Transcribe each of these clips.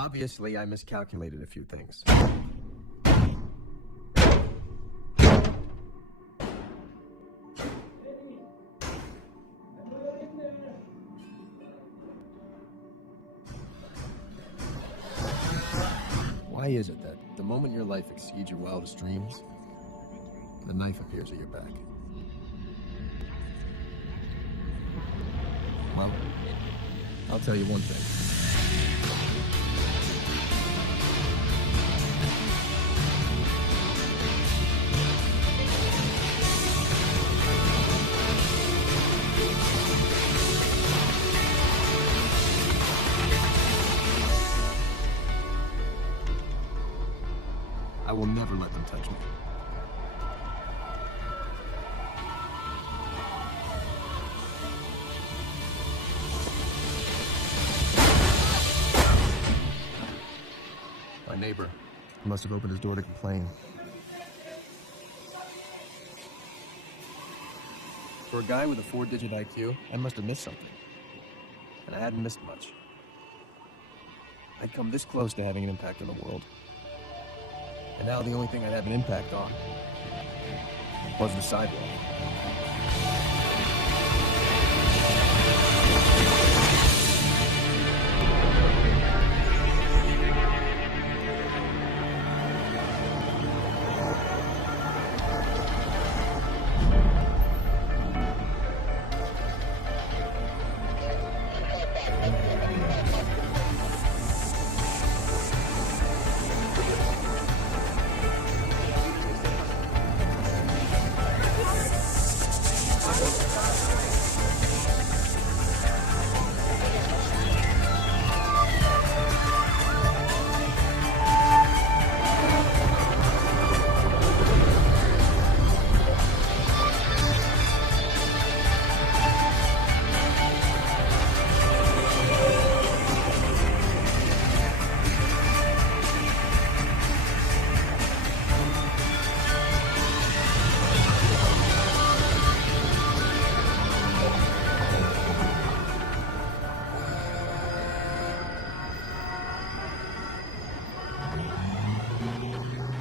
Obviously, I miscalculated a few things. Why is it that the moment your life exceeds your wildest dreams, the knife appears at your back? Well, I'll tell you one thing. I will never let them touch me. My neighbor must have opened his door to complain. For a guy with a 4-digit IQ, I must have missed something. And I hadn't missed much. I'd come this close to having an impact on the world. And now the only thing I'd have an impact on was the sidewalk.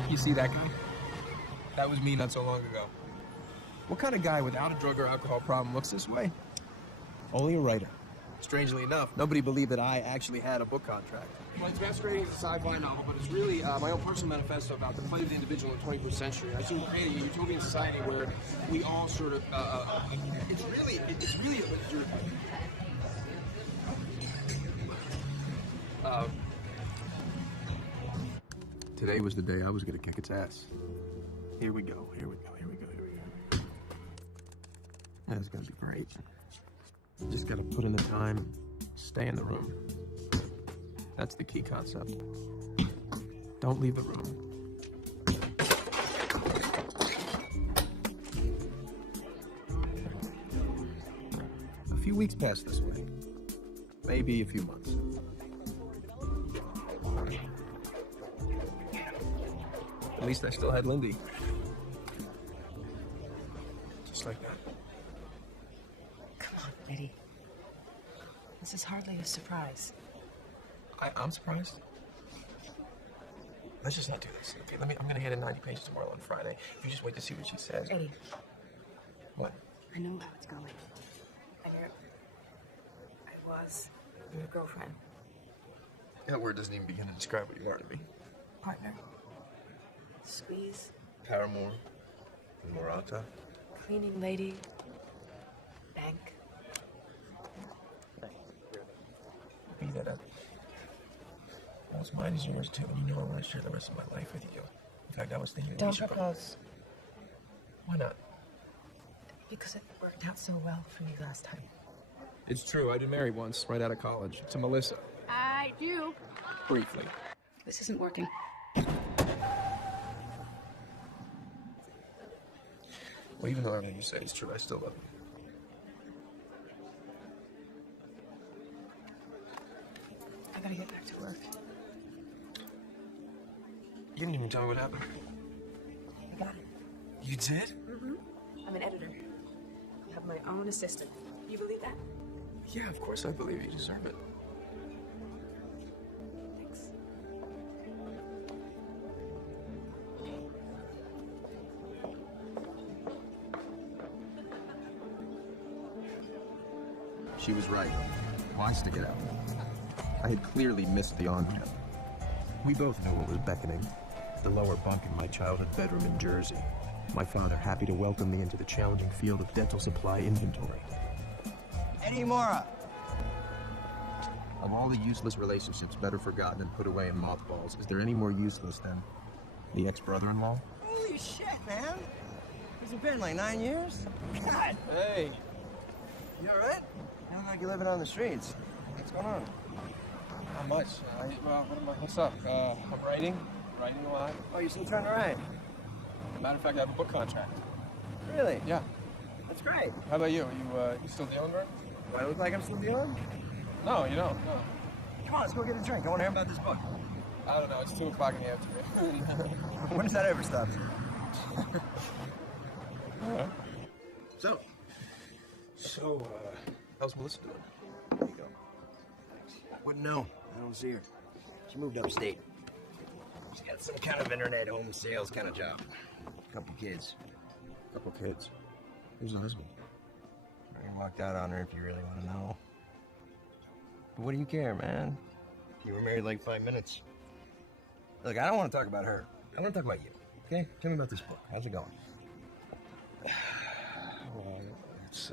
You see that guy? That was me not so long ago. What kind of guy without a drug or alcohol problem looks this way? Only a writer. Strangely enough, nobody believed that I actually had a book contract. Well, it's masquerading as a sci-fi novel, but it's really my own personal manifesto about the plight of the individual in the 21st century. I seem to create a utopian society where we all sort of, it's really Today was the day I was gonna kick its ass. Here we go, here we go, here we go, here we go. That's gonna be great. Just gotta put in the time, stay in the room. That's the key concept. Don't leave the room. A few weeks passed this way. Maybe a few months. At least I still had Lindy. Just like that. Come on, Eddie. This is hardly a surprise. I'm surprised. Let's just not do this. Okay, I'm gonna hand in 90 pages tomorrow on Friday. You just wait to see what she says. Eddie. What? I know how it's going. I was your girlfriend. That word doesn't even begin to describe what you are to me. Partner. Squeeze. Paramore. Morata. Cleaning lady. Bank. Be that up. What's mine is yours too, and you know I want to share the rest of my life with you. In fact, I was thinking Don't propose. Why not? Because it worked out so well for you last time. It's true, I did marry once, right out of college, to Melissa. I do. Briefly. This isn't working. Well, even though everything you say is true, I still love you. I gotta get back to work. You didn't even tell me what happened. I got it. You did? Mm-hmm. I'm an editor. I have my own assistant. You believe that? Yeah, of course I believe you deserve it. Thanks. She was right. Why stick it out? I had clearly missed the on-ramp. We both knew what was beckoning. The lower bunk in my childhood bedroom in Jersey. My father happy to welcome me into the challenging field of dental supply inventory. Eddie Mora! Of all the useless relationships better forgotten and put away in mothballs, is there any more useless than the ex-brother-in-law? Holy shit, man! Has it been like 9 years? God! Hey. You alright? You look like you're living on the streets. What's going on? Not much. What's up? I'm writing a lot. Oh, you're still trying to write? As a matter of fact, I have a book contract. Really? Yeah. That's great. How about you? You still dealing, bro? Do I look like I'm still dealing? No, you don't. No. Come on, let's go get a drink. I want to hear about this book. I don't know. It's 2 o'clock in the afternoon. When does that ever stop? So, how's Melissa doing? There you go. Wouldn't know. I don't see her. She moved upstate. She's got some kind of internet home sales kind of job. Couple kids. Couple kids. Who's the husband? I walked out on her if you really want to know. But what do you care, man? You were married like 5 minutes. Look, I don't want to talk about her. I want to talk about you. Okay? Tell me about this book. How's it going? Well, it's,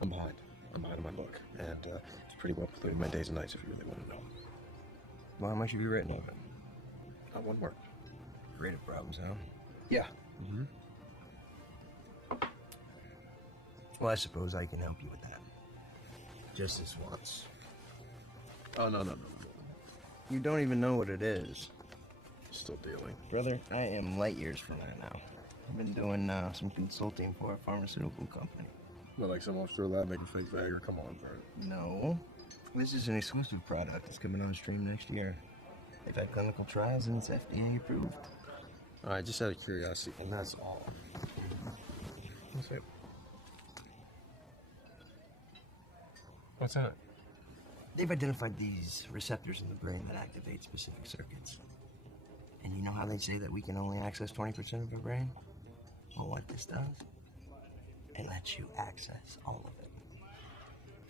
I'm behind. I'm behind on my book. And, it's pretty well polluted my days and nights if you really want to know. Well, how much have you written of it? Not one word. Creative problems, huh? Yeah. Mm-hmm. Well, I suppose I can help you with that. Just this once. Oh, no. You don't even know what it is. Still dealing. Brother, I am light years from that now. I've been doing some consulting for a pharmaceutical company. Not like some offshore lab making fake Viagra. Come on, Bert. No. This is an exclusive product that's coming on stream next year. They've had clinical trials and it's FDA approved. All right, just out of curiosity, and that's all. That's it. What's in it? They've identified these receptors in the brain that activate specific circuits. And you know how they say that we can only access 20% of our brain? Well, what this does, it lets you access all of it.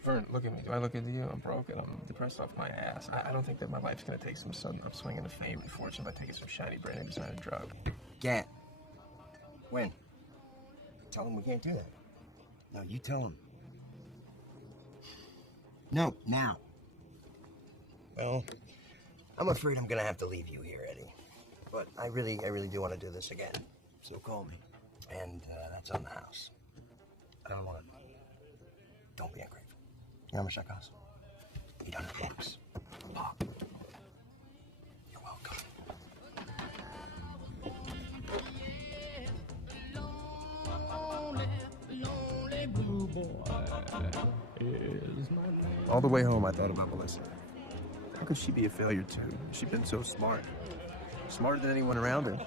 Vern, look at me. Do I look at you? I'm broken. I'm depressed off my ass. I don't think that my life's gonna take some sudden upswing into fame and fortune by taking some shiny brain designer drug. Can't. When? Tell them we can't do that. No, you tell them. No, now. Well, I'm afraid I'm gonna have to leave you here, Eddie. But I really do want to do this again. So call me. And that's on the house. I don't want to. Don't be ungrateful. You know how much that costs? $800. Pop. You're welcome. All the way home, I thought about Melissa. How could she be a failure too? She'd been so smart. Smarter than anyone around her.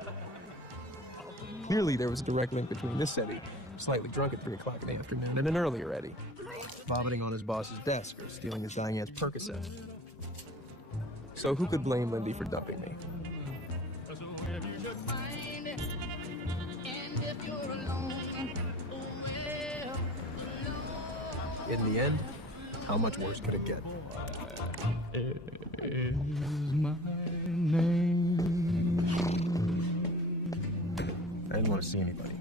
Clearly, there was a direct link between this Eddie, slightly drunk at 3 o'clock in the afternoon, and an earlier Eddie, vomiting on his boss's desk or stealing his Diane's Percocets. So who could blame Lindy for dumping me? In the end, how much worse could it get? Is my name. I didn't want to see anybody.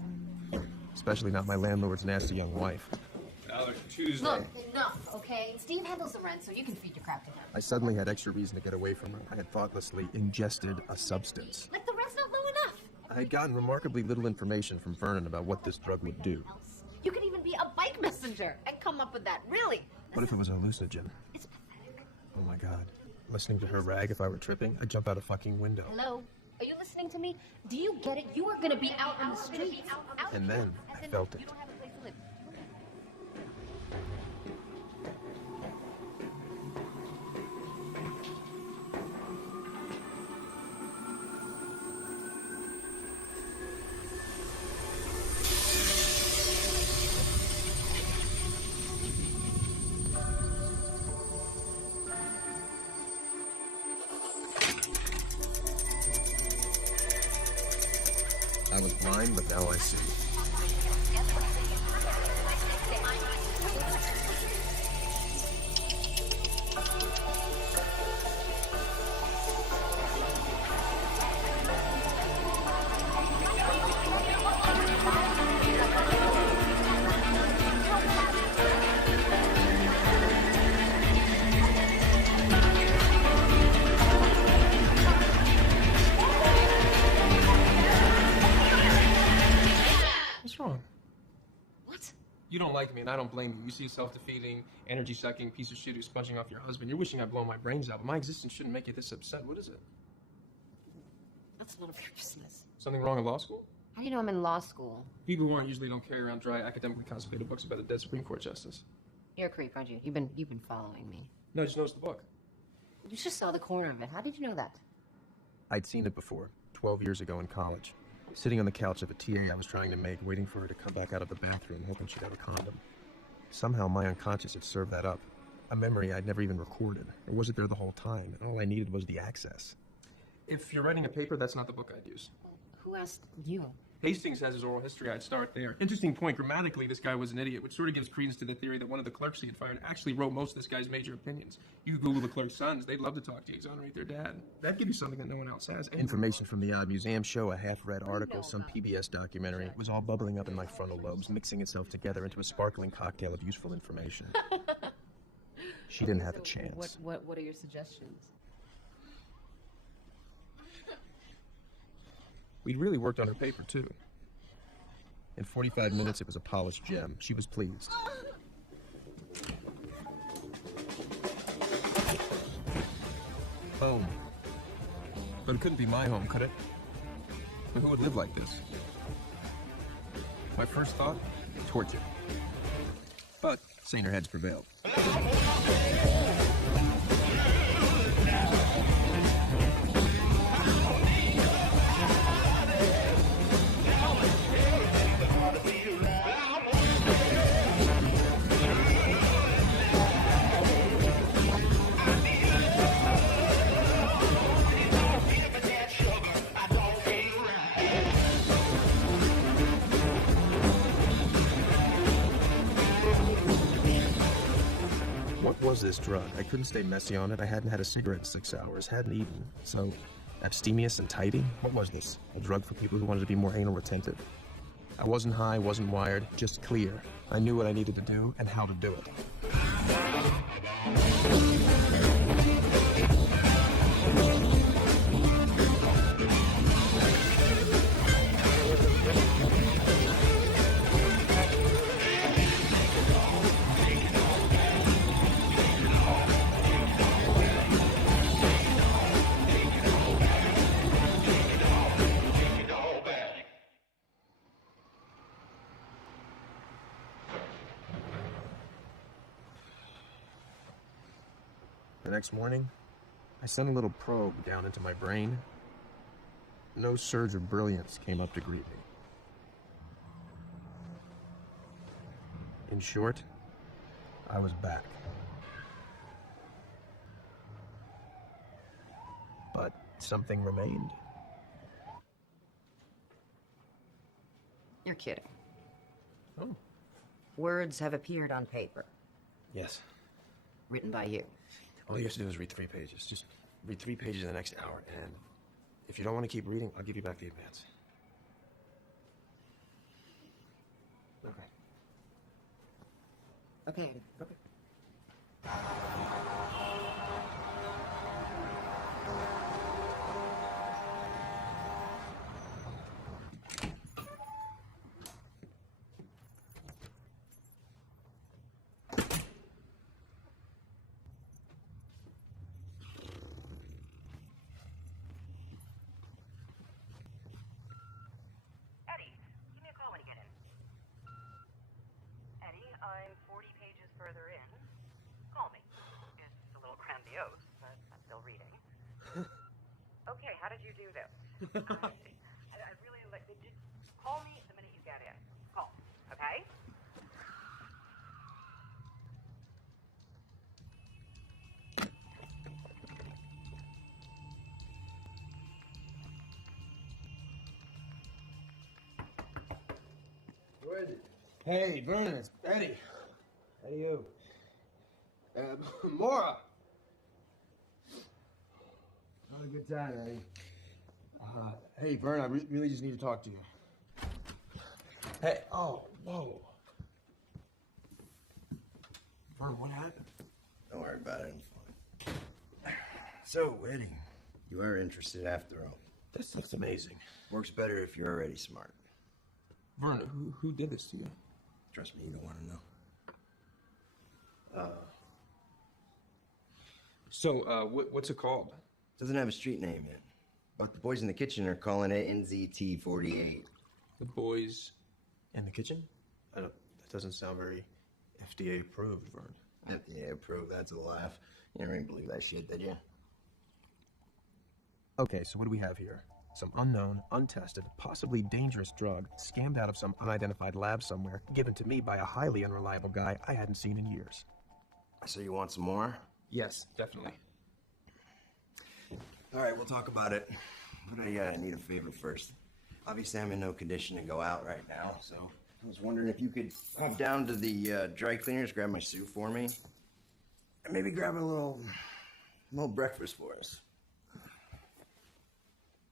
Especially not my landlord's nasty young wife. Tuesday. Look, enough, okay? Steve handles the rent, so you can feed your crap to him. I suddenly had extra reason to get away from her. I had thoughtlessly ingested a substance. Like the rent's not low enough. I had gotten remarkably little information from Vernon about what this drug would do. You could even be a bike messenger and come up with that, really. What if it was a hallucinogen? It's pathetic. Oh my god. Listening to her rag, if I were tripping, I'd jump out a fucking window. Hello? Are you listening to me? Do you get it? You are gonna be out on the streets. And then I felt it. You don't have a place to live. I was blind, but now I see. don't like me, and I don't blame you. You see a self-defeating, energy-sucking piece of shit who's sponging off your husband. You're wishing I'd blow my brains out, but my existence shouldn't make you this upset. What is it? That's none of your business. Something wrong in law school? How do you know I'm in law school? People who aren't usually don't carry around dry, academically constipated books about a dead Supreme Court justice. You're a creep, aren't you? You've been following me. No, I just noticed the book. You just saw the corner of it. How did you know that? I'd seen it before, 12 years ago in college. Sitting on the couch of a TA I was trying to make, waiting for her to come back out of the bathroom, hoping she'd have a condom. Somehow my unconscious had served that up. A memory I'd never even recorded. Or was it there the whole time? And all I needed was the access. If you're writing a paper, that's not the book I'd use. Who asked you? Hastings has his oral history. I'd start there. Interesting point. Grammatically, this guy was an idiot, which sort of gives credence to the theory that one of the clerks he had fired actually wrote most of this guy's major opinions. You Google the clerk's sons, they'd love to talk to you, exonerate their dad. That'd give you something that no one else has. Information from the Odd Museum show, a half-read article, some PBS documentary. It was all bubbling up in my frontal lobes, mixing itself together into a sparkling cocktail of useful information. She didn't have a chance. What are your suggestions? We'd really worked on her paper, too. In 45 minutes, it was a polished gem. She was pleased. Home. But it couldn't be my home, could it? I mean, who would live like this? My first thought? Torture. But saner heads prevailed. What was this drug? I couldn't stay messy on it. I hadn't had a cigarette in 6 hours, hadn't eaten. So, abstemious and tidy? What was this? A drug for people who wanted to be more anal retentive? I wasn't high, wasn't wired, just clear. I knew what I needed to do and how to do it. The next morning, I sent a little probe down into my brain. No surge of brilliance came up to greet me. In short, I was back. But something remained. You're kidding. Oh. Words have appeared on paper, Yes. written by you. All you have to do is read 3 pages. Just read 3 pages in the next hour, and if you don't want to keep reading, I'll give you back the advance. Okay. Okay. Okay. Eddie, give me a call when you get in. Eddie, I'm 40 pages further in. Call me. It's a little grandiose, but I'm still reading. Okay, how did you do this? I really like. Just call me the minute you get in. Call, okay? Who is it? Hey, Vernon, it's Eddie. How do you? Maura. Not a good time, Eddie. Hey, Vern, I really just need to talk to you. Hey, oh, whoa. Vern, what happened? Don't worry about it. I'm fine. So, Eddie, you are interested after all. That's amazing. Works better if you're already smart. Vern, who did this to you? Trust me, you don't want to know. What's it called? Doesn't have a street name yet. But the boys in the kitchen are calling it NZT-48. The Boys. In the kitchen? That doesn't sound very FDA approved, Vern. FDA approved, that's a laugh. You never even believe that shit, did you? Okay, so what do we have here? Some unknown, untested, possibly dangerous drug scammed out of some unidentified lab somewhere, given to me by a highly unreliable guy I hadn't seen in years. So you want some more? Yes, definitely. All right, we'll talk about it. But I need a favor first. Obviously, I'm in no condition to go out right now, so I was wondering if you could hop down to the dry cleaners, grab my suit for me, and maybe grab a little breakfast for us.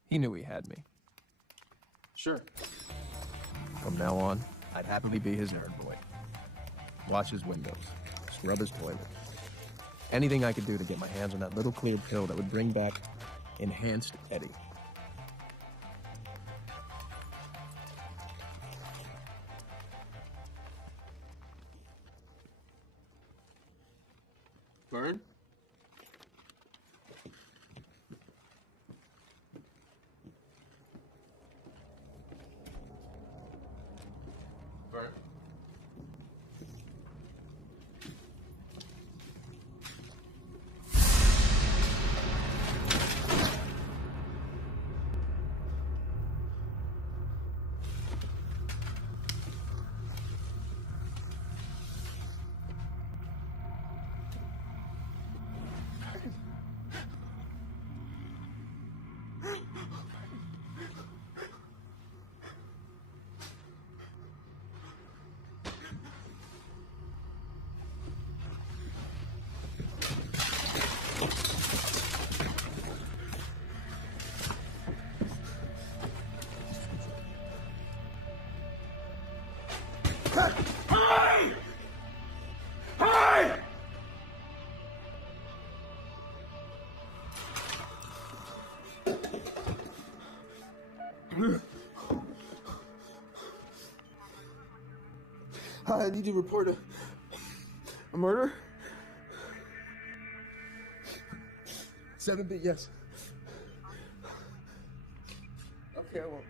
He knew he had me. Sure. From now on, I'd happily be his nerd boy. Wash his windows, scrub his toilet. Anything I could do to get my hands on that little clear pill that would bring back enhanced Eddie. Vern? Vern? I need to report a murder. 7B, yes. Okay, I won't.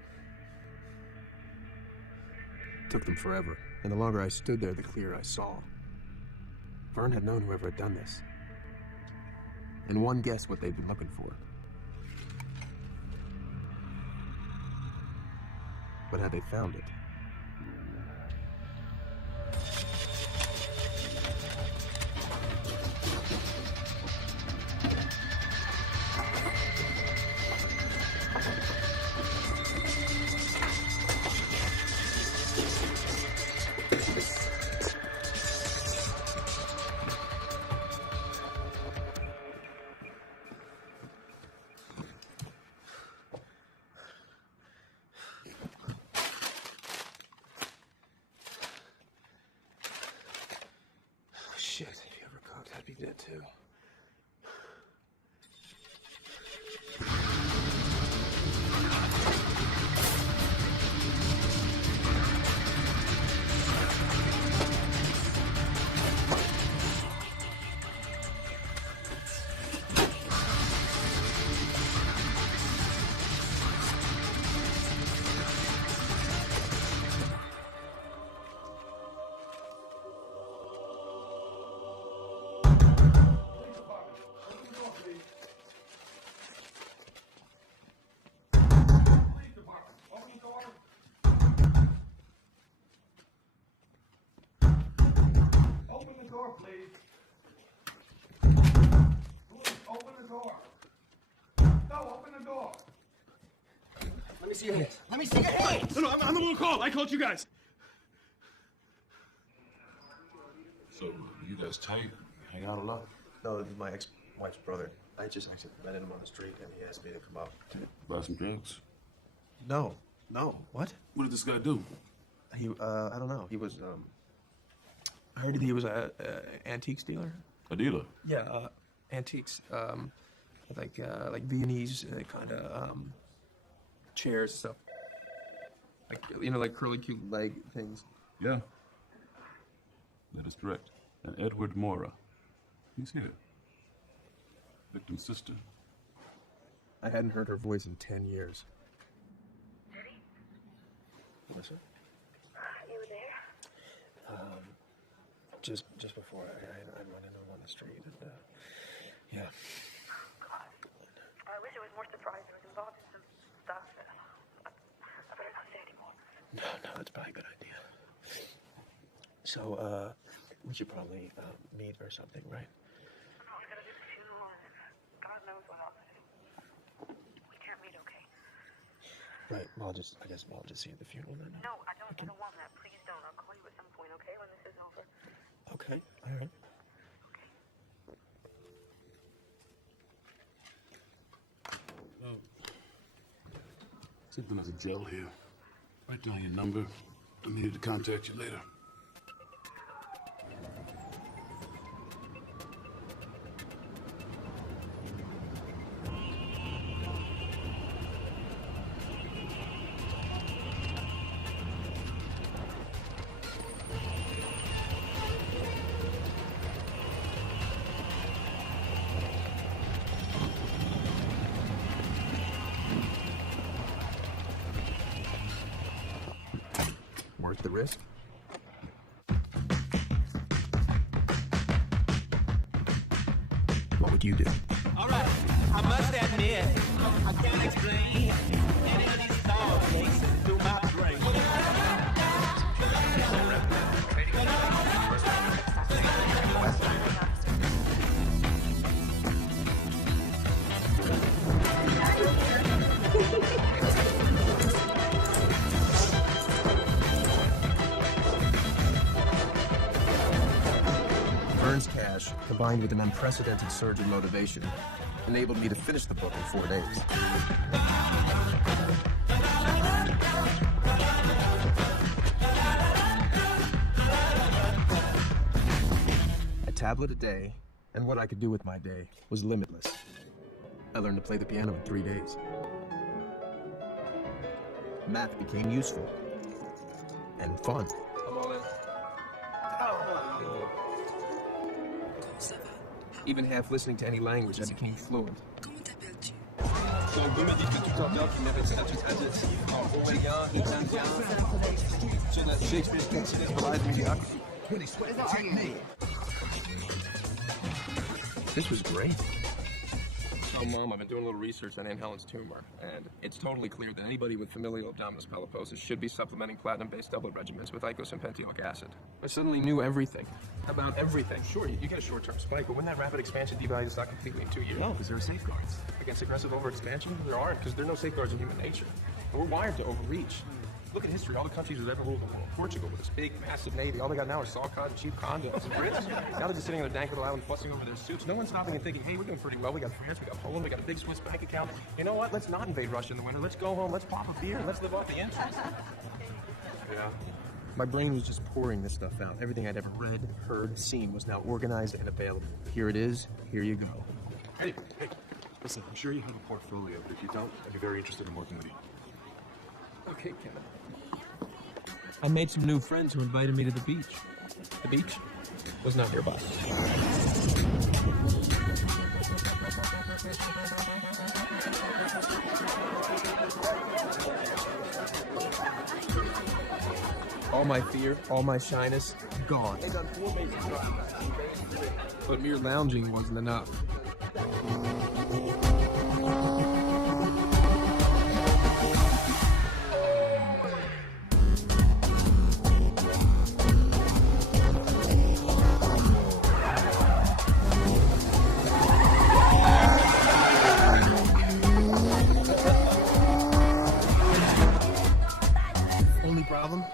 Took them forever, and the longer I stood there, the clearer I saw. Vern had known whoever had done this. And one guessed what they'd been looking for. But had they found it? Shit, if you ever cooked, I'd be dead too. Open the door, please. Please, open the door. No, open the door. Let me see your hands. Let me see your hands! No, I'm the one who called. I called you guys. So, you guys tight? Hang out a lot? No, this is my ex-wife's brother. I just actually met him on the street, and he asked me to come out. Buy some drugs? No. What? What did this guy do? He, I don't know. He was, I heard he was a antiques dealer. A dealer? Yeah, antiques. Like Viennese kind of chairs, stuff. Like, like curly cute leg things. Yeah. That is correct. And Edward Mora. He's here. Victim's sister. I hadn't heard her voice in 10 years. Melissa? You were there? Just before I run into her on the street. And, yeah. God. I wish it was more surprising. I was involved in some stuff. I better not say anymore. No, that's probably a good idea. So, we should probably meet or something, right? No, we gotta do the funeral and God knows what else. We can't meet, okay? Right. Well, I guess I'll just see you at the funeral then. No, I don't want that. Please don't. I'll call you at some point, okay? When this is over. Okay. All right. Something as a gel here. Write down your number. I needed to contact you later. Worth the risk? What would you do? All right, I must admit, I can't explain any of these thoughts racing through my brain. Vern's cash, combined with an unprecedented surge in motivation, enabled me to finish the book in 4 days. A tablet a day, and what I could do with my day was limitless. I learned to play the piano in 3 days. Math became useful and fun. I'm all in. Even half listening to any language, I became fluent. This was great. So, Mom, I've been doing a little research on Aunt Helen's tumor, and it's totally clear that anybody with familial abdominis polyposis should be supplementing platinum-based doublet regimens with icosapent pentioic acid. I suddenly knew everything. About everything. Sure, you get a short-term spike, but when that rapid expansion devalues the stock completely in 2 years. No, because there are safeguards. Against aggressive overexpansion? There aren't, because there are no safeguards in human nature. And we're wired to overreach. Look at history. All the countries that ever ruled the world. Portugal with this big, massive navy. All they got now are saw cotton, cheap condos. The Brits, now they're just sitting on their dank little island fussing over their suits. No one's stopping and thinking, hey, we're doing pretty well. We got France, we got Poland, we got a big Swiss bank account. You know what? Let's not invade Russia in the winter. Let's go home. Let's pop a beer. And let's live off the interest. Yeah. My brain was just pouring this stuff out. Everything I'd ever read, heard, seen was now organized and available. Here it is. Here you go. Hey, listen, I'm sure you have a portfolio, but if you don't, I'd be very interested in working with you. Okay, Kevin. I made some new friends who invited me to the beach. The beach was not nearby. All my fear, all my shyness, gone. But mere lounging wasn't enough. Only problem?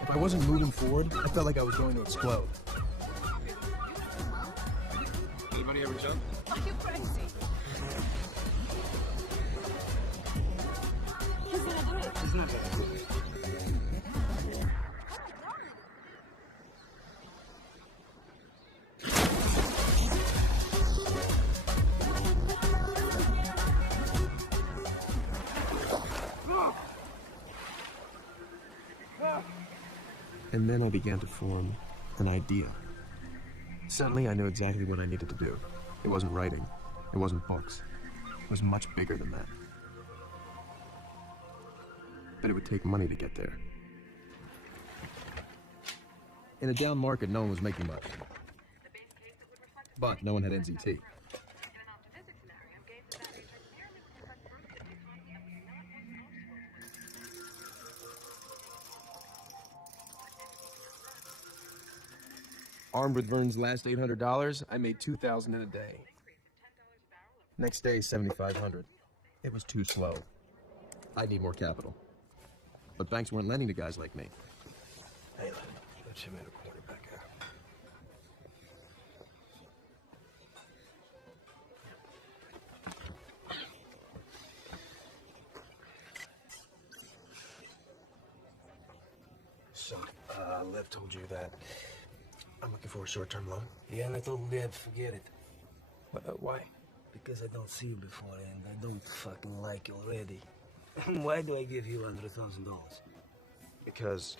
If I wasn't moving forward, I felt like I was going to explode. Anybody ever jump? Are you crazy? He's gonna do it. He's not gonna do it. And then I began to form An idea. Suddenly, I knew exactly what I needed to do. It wasn't writing. It wasn't books. It was much bigger than that. But it would take money to get there. In a down market, no one was making much. But no one had NZT. Armed with Vern's last $800, I made $2,000 in a day. Next day, $7,500. It was too slow. I need more capital. But banks weren't lending to guys like me. Hey, let's him in a corner back here. So, Lev told you that I'm looking for a short-term loan? Yeah, and I told Lev, forget it. Why? Because I don't see you before and I don't fucking like you already. Why do I give you $100,000? Because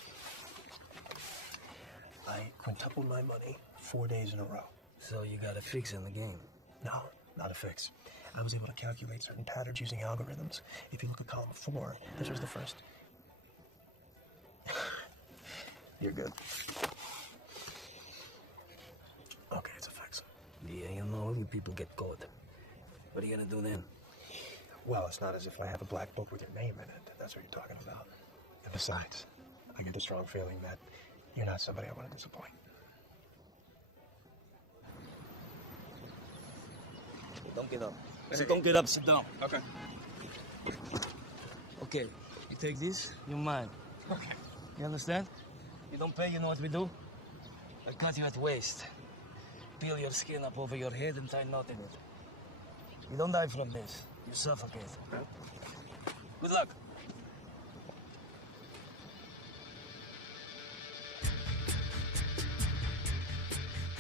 I quintupled my money 4 days in a row. So you got a fix in the game? No, not a fix. I was able to calculate certain patterns using algorithms. If you look at column 4, this was the first. You're good. Okay, it's a fix. Yeah, you know, you people get caught. What are you gonna do then? Well, it's not as if I have a black book with your name in it. That's what you're talking about. And besides, I get a strong feeling that you're not somebody I want to disappoint. Don't get up. So don't get up, sit down. Okay. Okay, you take this, you're mine. Okay. You understand? You don't pay, you know what we do? I cut you at waist. Peel your skin up over your head and tie a knot in it. You don't die from this. You suffocate. Good luck.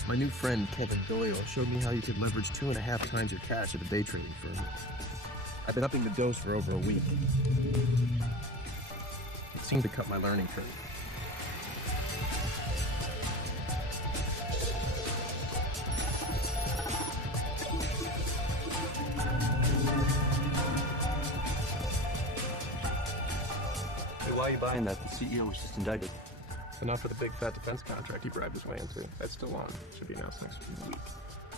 My new friend, Kevin Doyle, showed me how you could leverage 2.5 times your cash at a day trading firm. I've been upping the dose for over a week. It seemed to cut my learning curve. Why are you buying that? The CEO was just indicted. Enough for the big fat defense contract he bribed his way into. That's still on. Should be announced next week.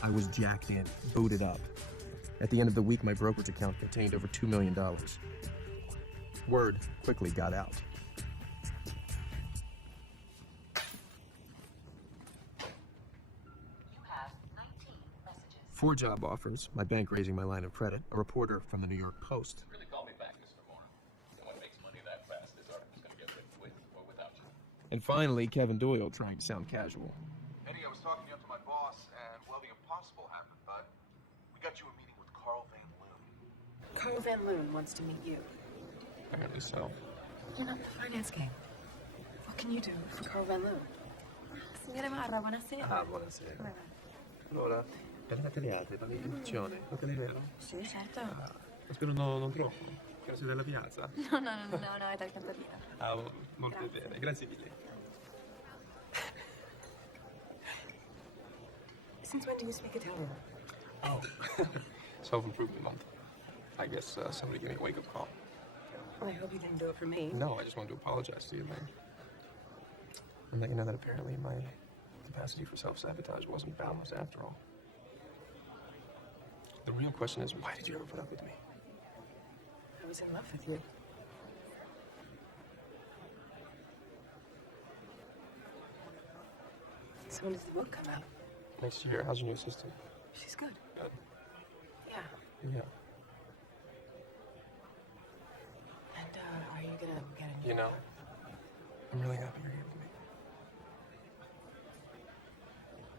I was jacked in, booted up. At the end of the week, my brokerage account contained over $2 million. Word quickly got out. You have 19 messages. 4 job offers, my bank raising my line of credit, a reporter from the New York Post. Really call me back, Mr. Moore. No one makes money that fast. This article's gonna get written with or without you. And finally, Kevin Doyle trying to sound casual. Eddie, I was talking up to my boss, and well, the impossible happened, bud. We got you a meeting with Carl Van Loon. Carl Van Loon wants to meet you. Apparently so. You're not the finance game. What can you do for Carl Van Loon? Signore Marra, buonasera. Ah, buonasera. Allora, per la tagliate, la riduzione, non è vero? Sì, certo. Spero non troppo. Che non sei della piazza. No, è dal contadino. Ah, molto bene. Grazie mille. Since when do you speak Italian? Oh. Self-improvement month. I guess somebody gave me a wake-up call. Well, I hope you didn't do it for me. No, I just wanted to apologize to you, man. And let you know that apparently my capacity for self-sabotage wasn't boundless after all. The real question is, why did you ever put up with me? I was in love with you. So when does the book come out? Next year. How's your new assistant? She's good. Good. Yeah. Yeah. And are you gonna get a new You know, I'm really happy you're here with me.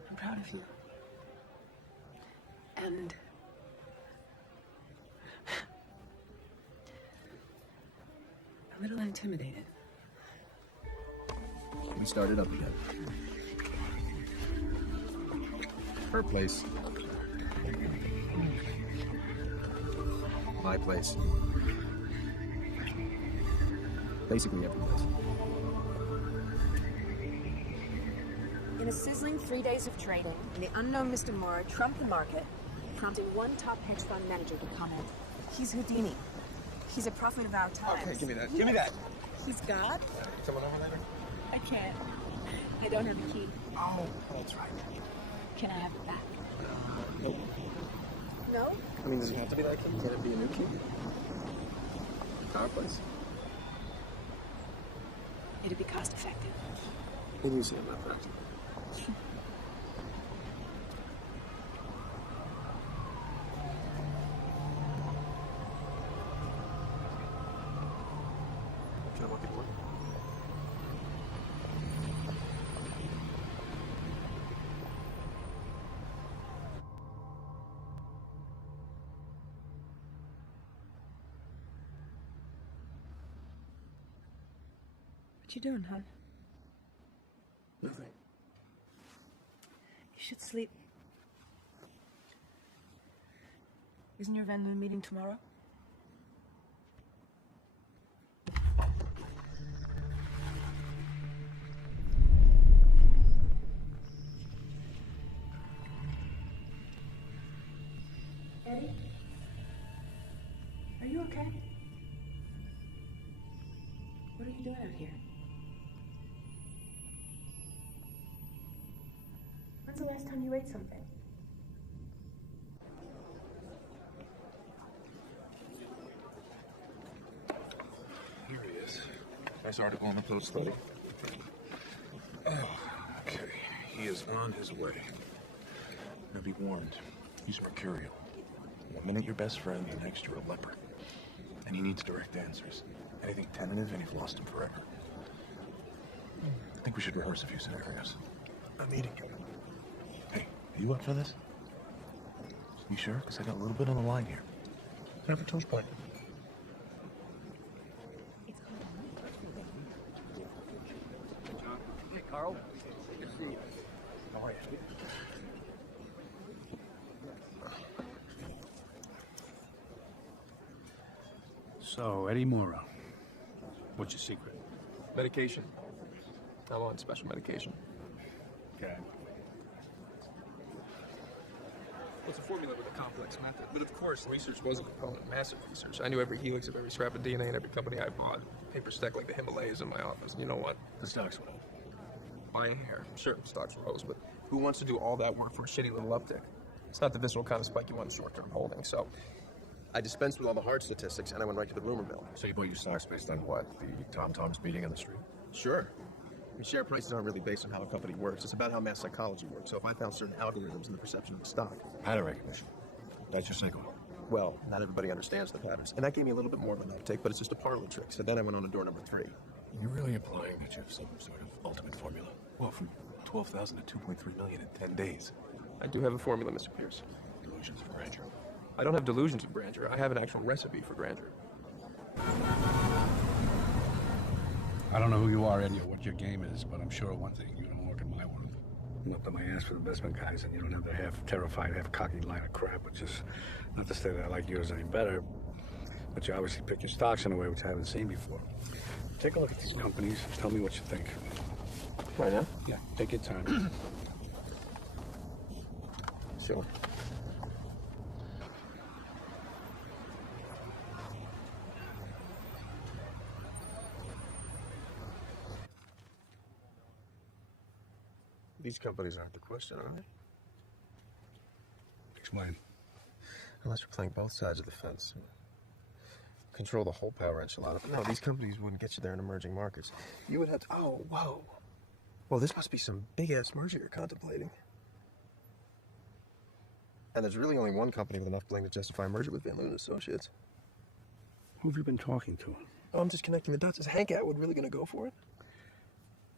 I'm proud of you. And a little intimidated. We started up again. Her place. My place. Basically every place. You In a sizzling 3 days of trading, the unknown Mr. Mora trumped the market, prompting one top hedge fund manager to comment. He's Houdini. He's a prophet of our times. Okay, give me that. Give me that. He's God? Someone over later? I can't. I don't have a key. Oh, that's right. Can I have it back? Nope. No? I mean, does it have to be that key? Can it be a new key? Fireplace. It'd be cost effective. What do you say about that? Can I walk you to work? What you doing, hon? Nothing. You should sleep. Isn't your Van Loon meeting tomorrow? Eddie? Are you okay? What are you doing out here? When's the last time you ate something? Here he is. Nice article in the Post study. Oh, okay. He is on his way. Now be warned, he's mercurial. One minute your best friend, the next you're a leper. And he needs direct answers. Anything tentative and you've lost him forever. I think we should rehearse a few scenarios. I'm eating. Hey, are you up for this? You sure? Because I got a little bit on the line here. Have a toast point. Hey, Carl. Good to see you. How are you? So, Eddie Mora, what's your secret? Medication. I'm on special medication. Okay. Well, it's a formula with a complex method. But of course, research was a component, massive research. I knew every helix of every scrap of DNA in every company I bought. Paper stacked like the Himalayas in my office. And you know what? The stocks went up. Buying hair. Sure, stocks rose, but who wants to do all that work for a shitty little uptick? It's not the visceral kind of spike you want in short-term holding, so I dispensed with all the hard statistics and I went right to the rumor mill. So you bought your stocks based on what? The Tom-Tom's meeting on the street? Sure. I mean, share prices aren't really based on how a company works. It's about how mass psychology works. So if I found certain algorithms in the perception of the stock. Pattern recognition. That's your second one. Well, not everybody understands the patterns. And that gave me a little bit more of an uptake, but it's just a parlor trick. So then I went on to door number 3. You're really implying that you have some sort of ultimate formula? Well, from 12,000 to 2.3 million in 10 days. I do have a formula, Mr. Pierce. Delusions of grandeur. I don't have delusions of grandeur. I have an actual recipe for grandeur. I don't know who you are, Eddie, or what your game is, but I'm sure of one thing, you don't work in my world. I'm up to my ass for investment guys, and you don't have the half terrified, half cocky line of crap, which is not to say that I like yours any better, but you obviously pick your stocks in a way which I haven't seen before. Take a look at these companies, tell me what you think. Right now? Yeah, take your time. Sure. These companies aren't the question, are they? Explain. Unless we're playing both sides of the fence. Control the whole power enchilada. But no, these companies wouldn't get you there in emerging markets. You would have to... Oh, whoa. Well, this must be some big-ass merger you're contemplating. And there's really only one company with enough bling to justify a merger with Van Loon Associates. Who have you been talking to? Oh, I'm just connecting the dots. Is Hank Atwood really going to go for it?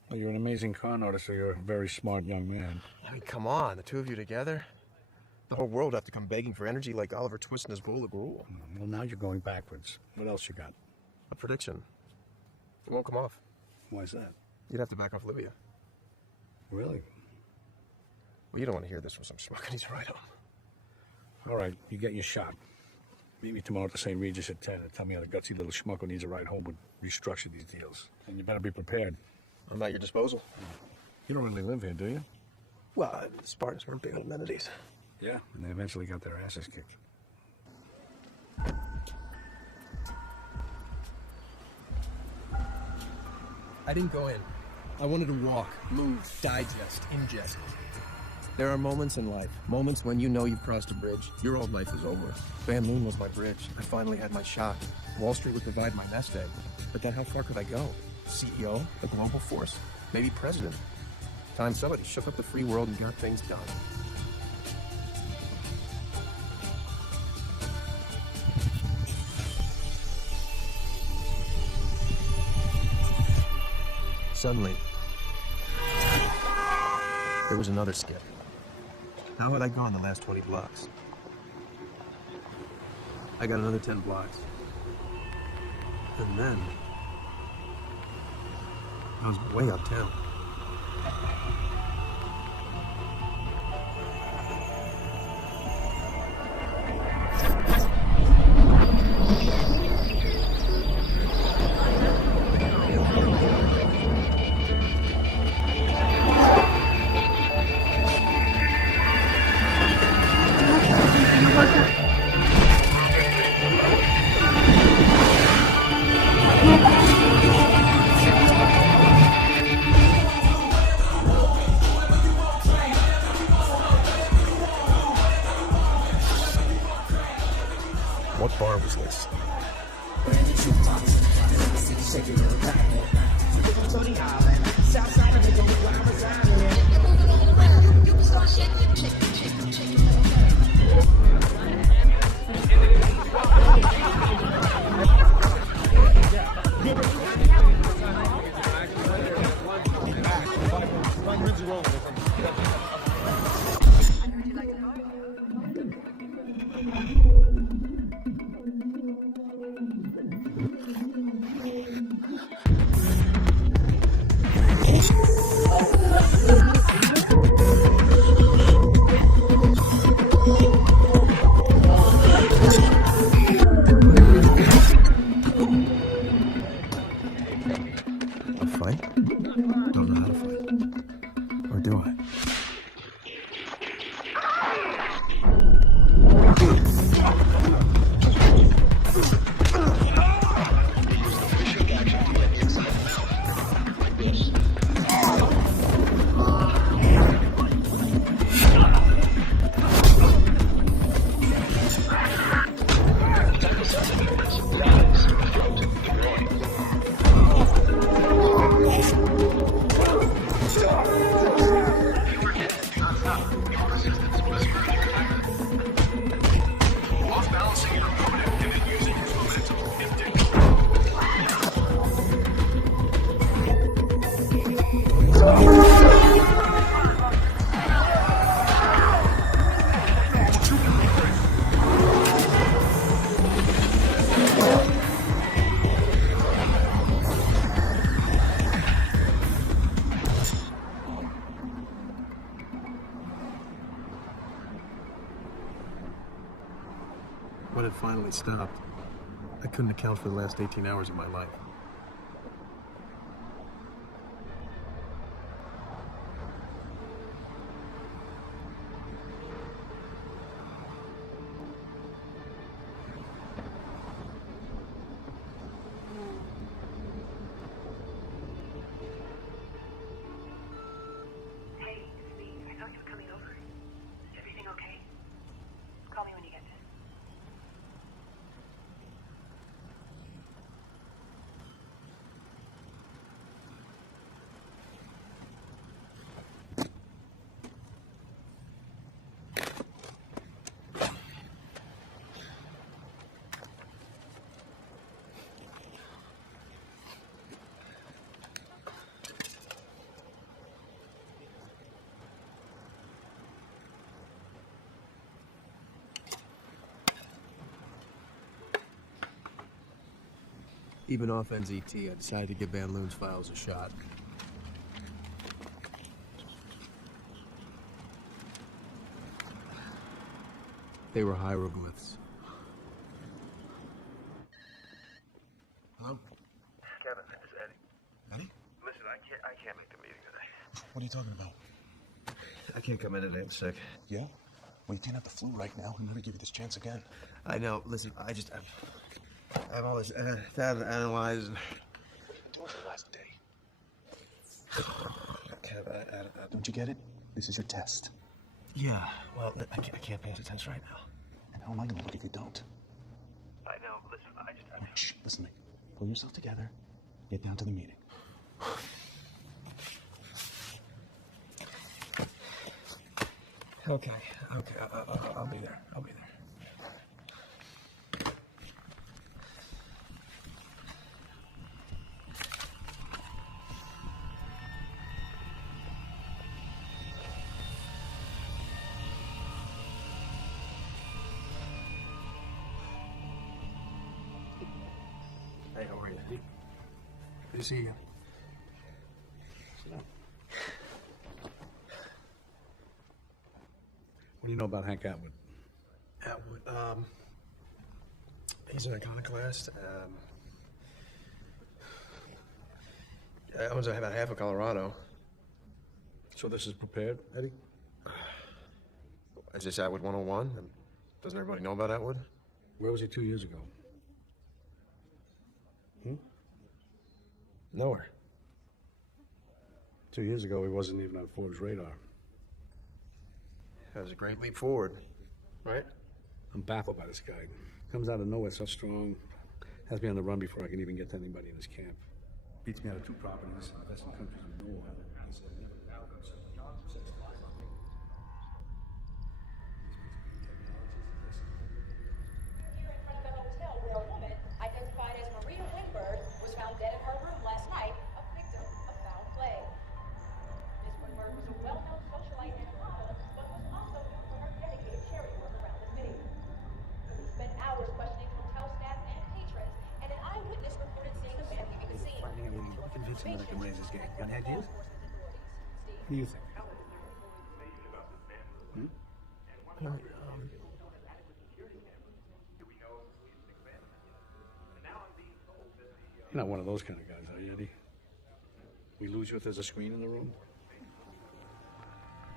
Well, you're an amazing con artist, so you're a very smart young man. I mean, come on. The two of you together? The whole world would have to come begging for energy like Oliver Twist and his bowl of gruel. Well, now you're going backwards. What else you got? A prediction. It won't come off. Why is that? You'd have to back off Livia. Really? Well, you don't want to hear this from some schmuck, and he's right on. All right, you get your shot. Meet me tomorrow at the St. Regis at 10 and tell me how the gutsy little schmuck who needs a ride home would restructure these deals. And you better be prepared. I'm at your disposal. You don't really live here, do you? Well, the Spartans weren't big on amenities. Yeah, and they eventually got their asses kicked. I didn't go in. I wanted to walk, move, digest, ingest. There are moments in life, moments when you know you've crossed a bridge. Your old life is over. Van Loon was my bridge. I finally had my shot. Wall Street would provide my nest egg. But then how far could I go? CEO, a global force, maybe president. Time somebody shook up the free world and got things done. Suddenly, there was another skip. How had I gone the last 20 blocks? I got another 10 blocks. And then, I was way uptown. What bar was this? Don't know how to fight. Or do I? When it finally stopped, I couldn't account for the last 18 hours of my life. Hey, Steve, I thought you were coming over. Is everything okay? Call me when you get this. Even off NZT, I decided to give Van Loon's files a shot. They were hieroglyphs. Hello? Kevin, it's Eddie. Eddie? Listen, I can't make the meeting today. What are you talking about? I can't come in today. I'm sick. Yeah? Well, you can't have the flu right now. I'm gonna give you this chance again. I know. Listen, I'm always that analyzed. What's the last day? Kev, Don't you get it? This is your test. yeah. Well, I can't pay attention right now. And how am I gonna look if you don't? I know. Listen, Shh, listen to me. Pull yourself together. Get down to the meeting. Okay. I'll be there. Hey, how are you? Good to see you. What do you know about Hank Atwood? Atwood, he's an iconoclast. Owns about half of Colorado. So this is prepared, Eddie? Is this Atwood 101? Doesn't everybody know about Atwood? Where was he 2 years ago? Nowhere. 2 years ago, he wasn't even on Forbes' radar. That was a great leap forward, right? I'm baffled by this guy. Comes out of nowhere so strong. Has me on the run before I can even get to anybody in his camp. Beats me out of 2 properties, best in countries of no one. Convincing that I can raise his game. Got any ideas? What do you think? You're not one of those kind of guys, are you, Eddie? We lose you if there's a screen in the room?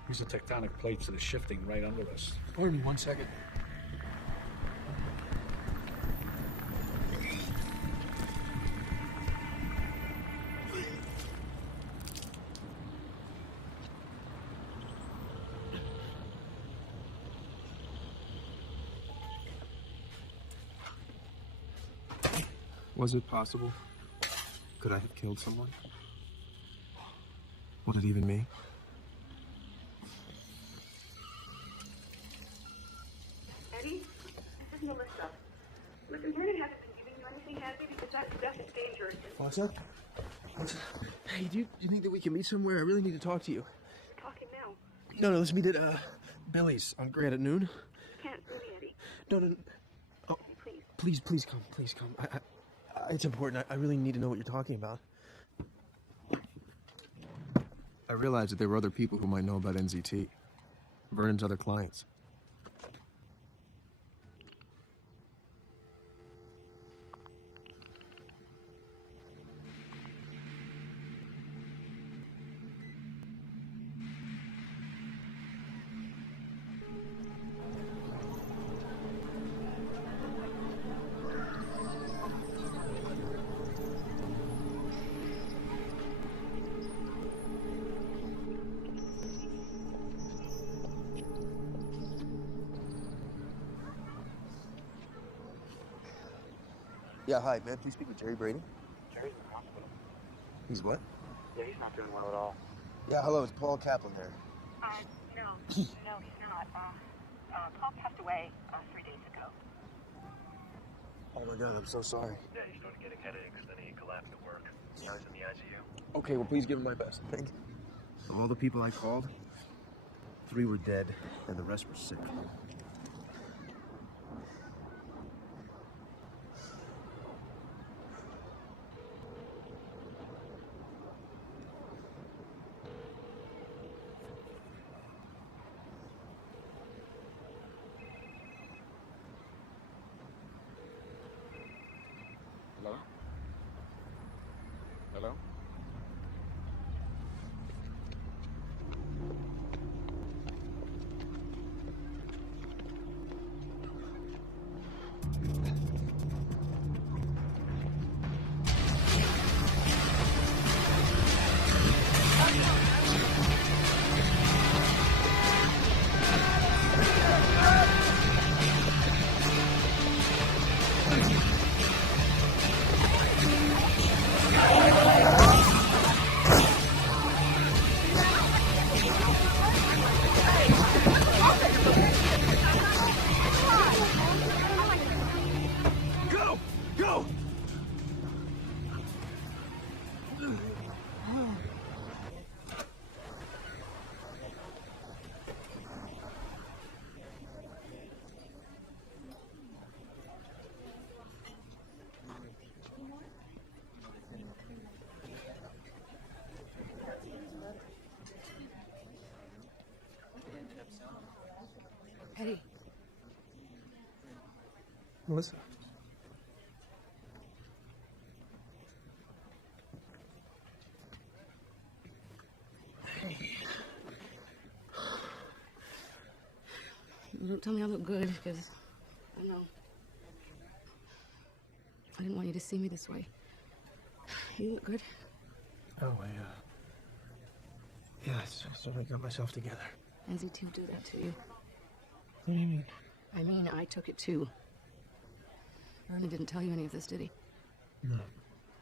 These are tectonic plates that are shifting right under us. Pardon me 1 second. Was it possible? Could I have killed someone? Was it even me? Eddie, this is Melissa. Listen, Vernon hasn't been giving you anything, has he? Because that stuff is dangerous. What's up? Hey, do you think that we can meet somewhere? I really need to talk to you. We're talking now. No, let's meet at Billy's on Grant at noon. Can't really, Eddie. No. Oh, Please. Please come. It's important. I really need to know what you're talking about. I realized that there were other people who might know about NZT. Vernon's other clients. Yeah, hi, man. Please speak with Jerry Brady. Jerry's in the hospital. He's what? Yeah, he's not doing well at all. Yeah, hello. It's Paul Kaplan there. No, he's not. Paul passed away 3 days ago. Oh my God, I'm so sorry. Yeah, he started getting headaches, then he collapsed at work. Now he's in the ICU. Okay, well, please give him my best. Thank you. Of all the people I called, 3 were dead, and the rest were sick. Hello? Hello? Melissa. Don't tell me I look good, because I know. I didn't want you to see me this way. You look good. Oh, yeah, I sort of got myself together. Easy to do that to you. What do you mean? I mean, I took it too. Ernie didn't tell you any of this, did he? No.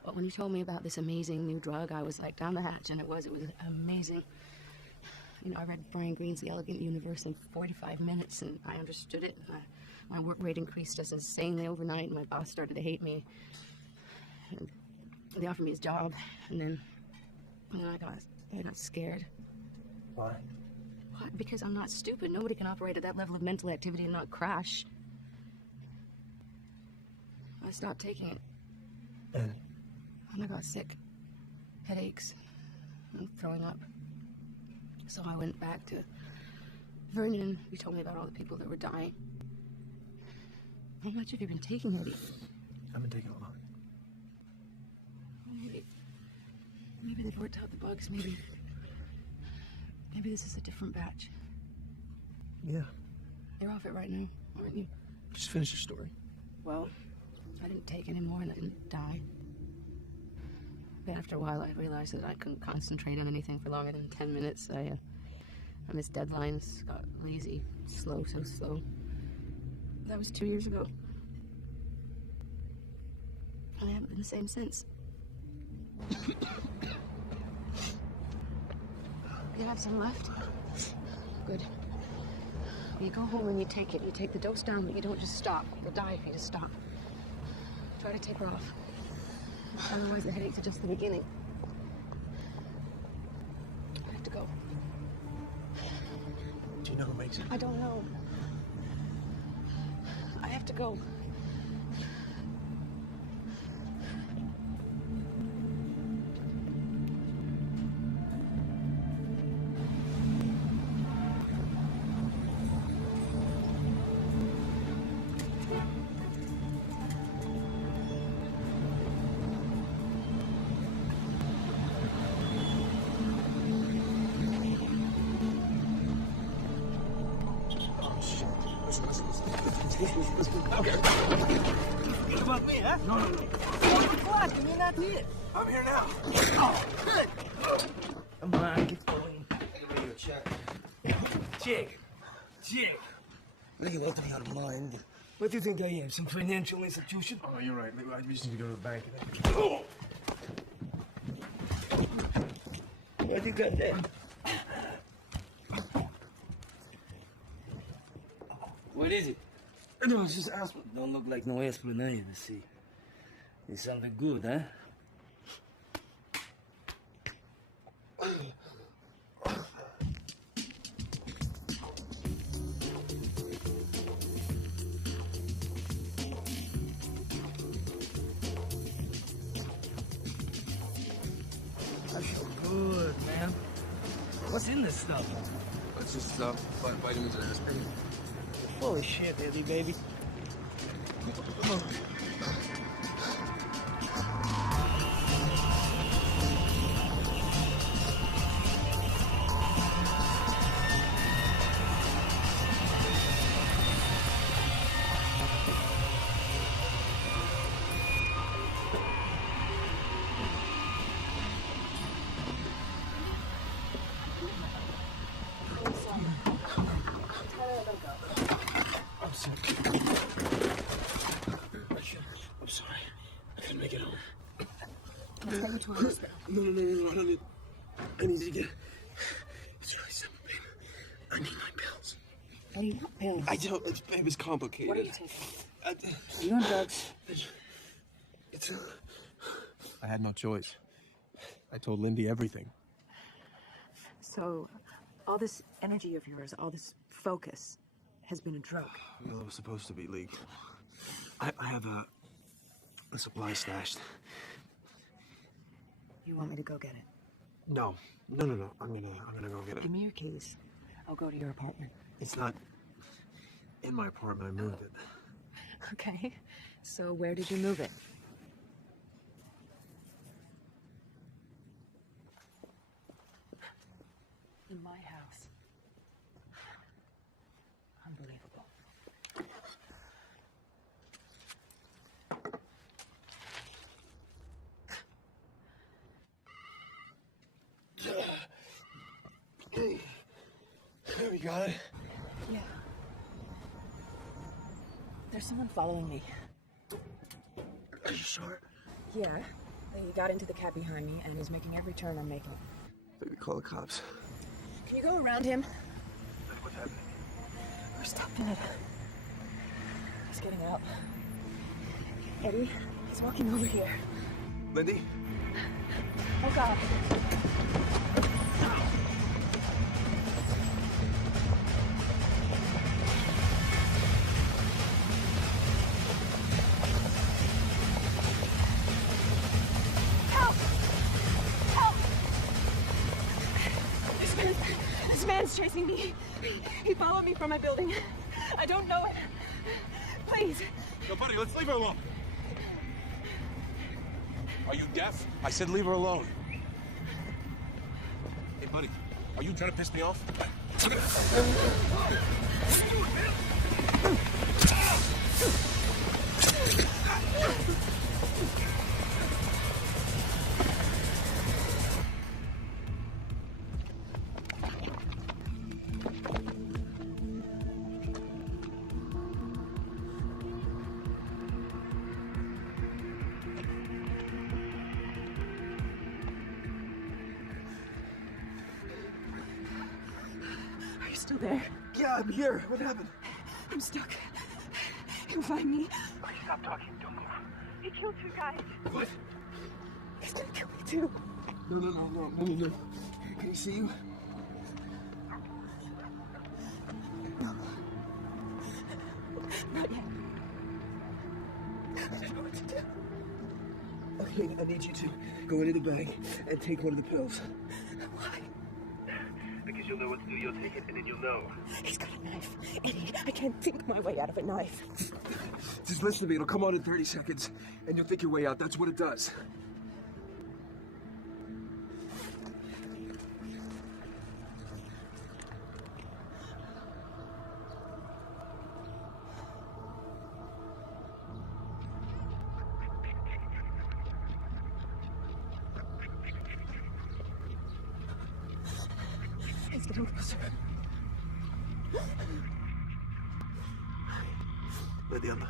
But when he told me about this amazing new drug, I was like down the hatch, and it was amazing. You know, I read Brian Greene's The Elegant Universe in 45 minutes, and I understood it. My work rate increased just insanely overnight, and my boss started to hate me. And they offered me his job, and then I got scared. Why? What? Because I'm not stupid. Nobody can operate at that level of mental activity and not crash. I stopped taking it. And I got sick. Headaches. And throwing up. So I went back to Vernon. He told me about all the people that were dying. How much have you been taking already? I've been taking a lot. Maybe they've worked out the bugs. Maybe this is a different batch. Yeah. You're off it right now, aren't you? Just finish your story. Well, I didn't take anymore and I didn't die. But after a while, I realized that I couldn't concentrate on anything for longer than 10 minutes. I missed deadlines, got lazy, so slow. That was 2 years ago. And I haven't been the same since. You have some left? Good. When you go home and you take it, you take the dose down, but you don't just stop. You'll die if you just stop. Try to taper off. Otherwise, the headaches are just the beginning. I have to go. Do you know who makes it? I don't know. I have to go. Okay. Forget about me, huh? No. What? You mean not here? I'm here now. Oh, good. Come on, get going. Give me your check. Check. Look at out of your mind. What do you think I am? Some financial institution? Oh, you're right. I just need to go to the bank. Oh! What you got there? What is it? No, it's just aspirin. Don't look like no aspirin either, see. It's something good, huh? I feel good, man. What's in this stuff? It's just vitamins and aspirin. Holy shit, Eddie, baby. I'm sorry. I couldn't make it home. Let's take you to a hospital. No, I don't need... I need to get... It's really simple, babe. I need my pills. What do you want pills? I don't... Babe, it's complicated. What are you taking? You on drugs? It's... I had no choice. I told Lindy everything. So, all this energy of yours, all this focus, has been a drug. Well, it was supposed to be legal. I have a supply stashed. You want me to go get it? No. I'm gonna go get it. Give me your keys. I'll go to your apartment. It's not in my apartment. I moved it. Okay, so where did you move it? In my house. Unbelievable. Hey, we got it. Yeah. There's someone following me. Are you sure? Yeah. He got into the cab behind me and is making every turn I'm making. Maybe call the cops. Can you go around him? What's happening? We're stopped in it. He's getting out. Eddie, he's walking over here. Lindy? Oh, God. Help! Help! This man's chasing me. He followed me from my building. I don't know it. Please. Yo, buddy, let's leave her alone. Are you deaf? I said leave her alone. Hey, buddy, are you trying to piss me off? Are you still there? Yeah, I'm here. What happened? I'm stuck. Can you find me? Stop talking, don't move. He killed 2 guys. What? He's gonna kill me too. No. Can he see you? No. Not yet. I don't know what to do. Okay, I need you to go into the bag and take one of the pills. Why? Because you'll know what to do, you'll take it, and then you'll know. He's got a knife. Eddie, I can't think my way out of a knife. Just listen to me. It'll come on in 30 seconds, and you'll think your way out. That's what it does. He's getting closer. Lindy, I'm not.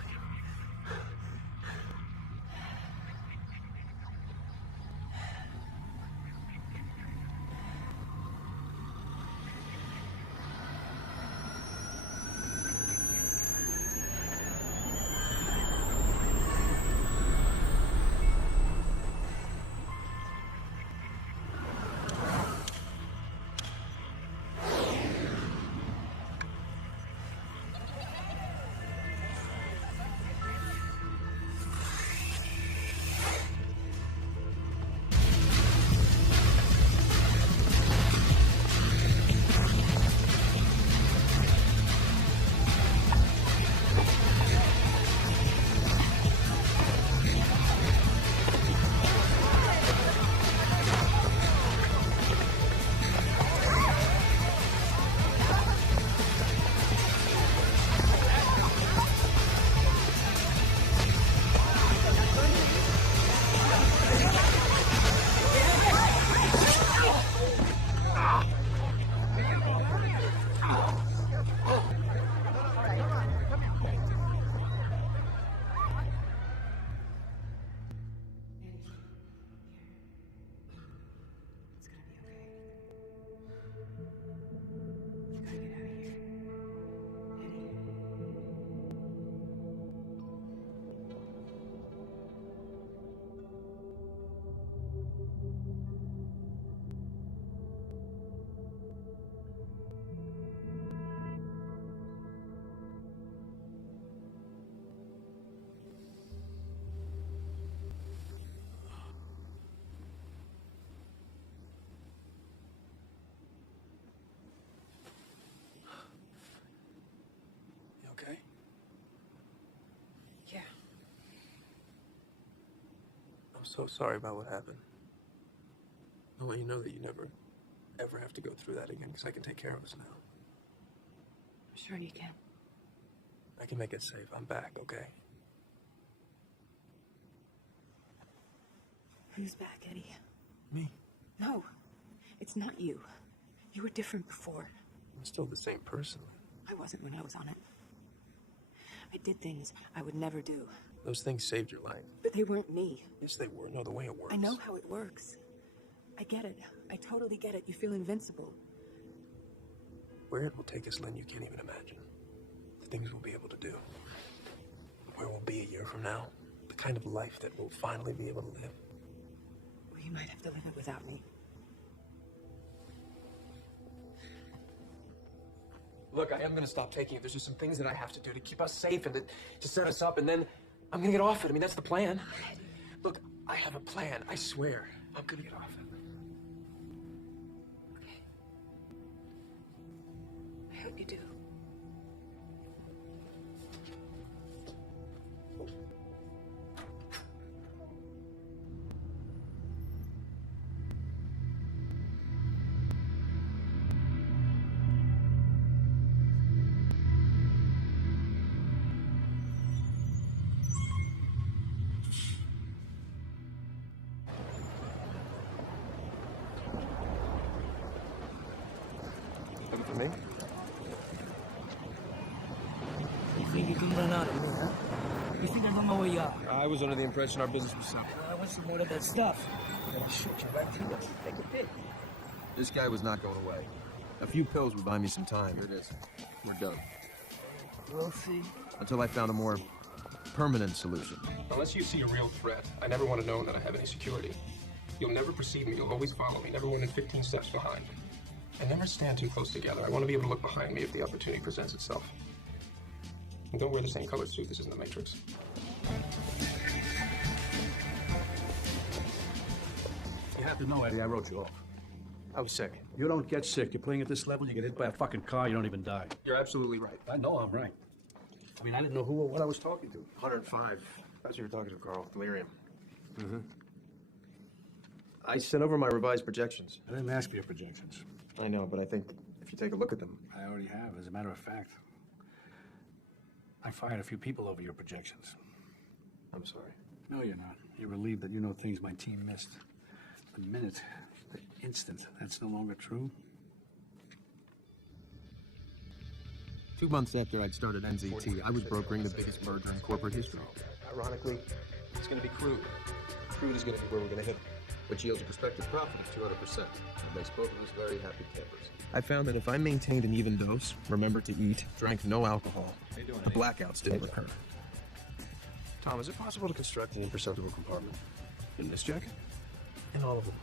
so sorry about what happened. I want you to know that you never, ever have to go through that again, because I can take care of us now. I'm sure you can. I can make it safe. I'm back, okay? Who's back, Eddie? Me. No, it's not you. You were different before. I'm still the same person. I wasn't when I was on it. I did things I would never do. Those things saved your life. But they weren't me. Yes, they were. No, the way it works. I know how it works. I get it. I totally get it. You feel invincible. Where it will take us, Lynn, you can't even imagine. The things we'll be able to do. Where we'll be a year from now. The kind of life that we'll finally be able to live. Well, you might have to live it without me. Look, I am going to stop taking it. There's just some things that I have to do to keep us safe and to set us up, and then I'm going to get off it. I mean, that's the plan. Look, I have a plan. I swear. I'm going to get off it. Okay. I hope you do. Looking for me? You think you can run out of me, huh? You think I don't know where you are? I was under the impression our business was separate. I want some more of that stuff. I'm gonna shoot you right through it. Take a pic. This guy was not going away. A few pills would buy me some time. Here it is. We're done. We'll see. Until I found a more permanent solution. Unless you see a real threat, I never want to know that I have any security. You'll never perceive me. You'll always follow me, never more than 15 steps behind. And never stand too close together. I want to be able to look behind me if the opportunity presents itself. And don't wear the same color suit. This isn't the Matrix. You have to know, Eddie, I wrote you off. I was sick. You don't get sick. You're playing at this level, you get hit by a fucking car, you don't even die. You're absolutely right. I know I'm right. I mean, I didn't know who or what I was talking to. 105. That's what you were talking to, Carl. Delirium. Mm-hmm. I sent over my revised projections. I didn't ask for your projections. I know, but I think if you take a look at them. I already have, as a matter of fact. I fired a few people over your projections. I'm sorry. No, you're not. You're relieved that you know things my team missed. The minute, the instant, that's no longer true. 2 months after I'd started NZT, I was brokering the biggest merger in corporate history. Ironically, it's going to be crude. Crude is going to be where we're going to hit them. Which yields a prospective profit of 200%. It makes both of us very happy campers. I found that if I maintained an even dose, remembered to eat, drank no alcohol, the blackouts didn't recur. Tom, is it possible to construct an imperceptible compartment? In this jacket? In all of them.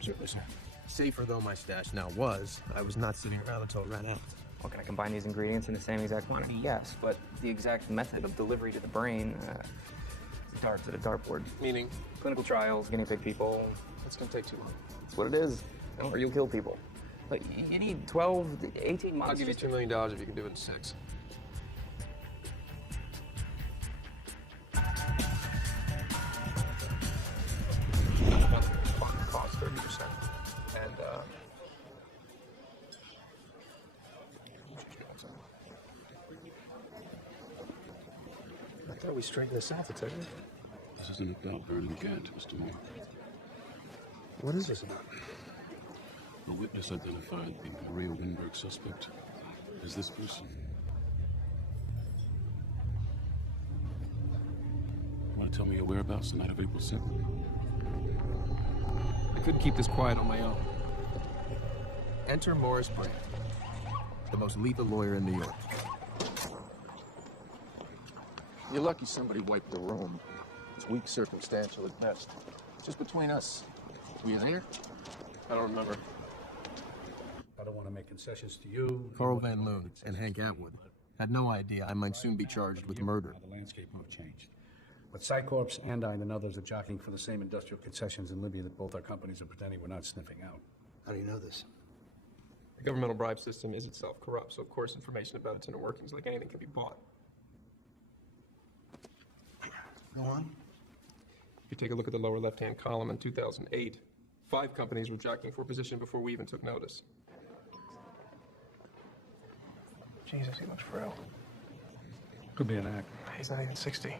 Certainly, sir. Safer though my stash now was, I was not sitting around until it ran out. Well, can I combine these ingredients in the same exact quantity? Yes, but the exact method of delivery to the brain, darts at a dartboard. Meaning? Clinical trials, guinea pig people. It's going to take too long. That's what it is. Or you'll kill people. But you need 12, 18 months. I'll give you $2 million if you can do it in 6. Cost 30%. And, I thought we straightened this out, Detective. This isn't about burning Kent, Mr. Moore. What is this about? A witness identified the Maria Winberg suspect as this person. Want to tell me your whereabouts the night of April 2nd? I couldn't keep this quiet on my own. Enter Morris Brand, the most lethal lawyer in New York. You're lucky somebody wiped the room. It's weak circumstantial at best. Just between us. Were you there? I don't remember. I don't want to make concessions to you. Carl Van Loon and Hank Atwood had no idea I might soon be charged with murder. The landscape would have changed. But Psycorps, Andine, and others are jockeying for the same industrial concessions in Libya that both our companies are pretending we're not sniffing out. How do you know this? The governmental bribe system is itself corrupt, so of course information about its inner workings, like anything, can be bought. Go on. you take a look at the lower left-hand column in 2008, 5 companies were jockeying for position before we even took notice. Jesus, he looks frail. Could be an act. He's not even 60.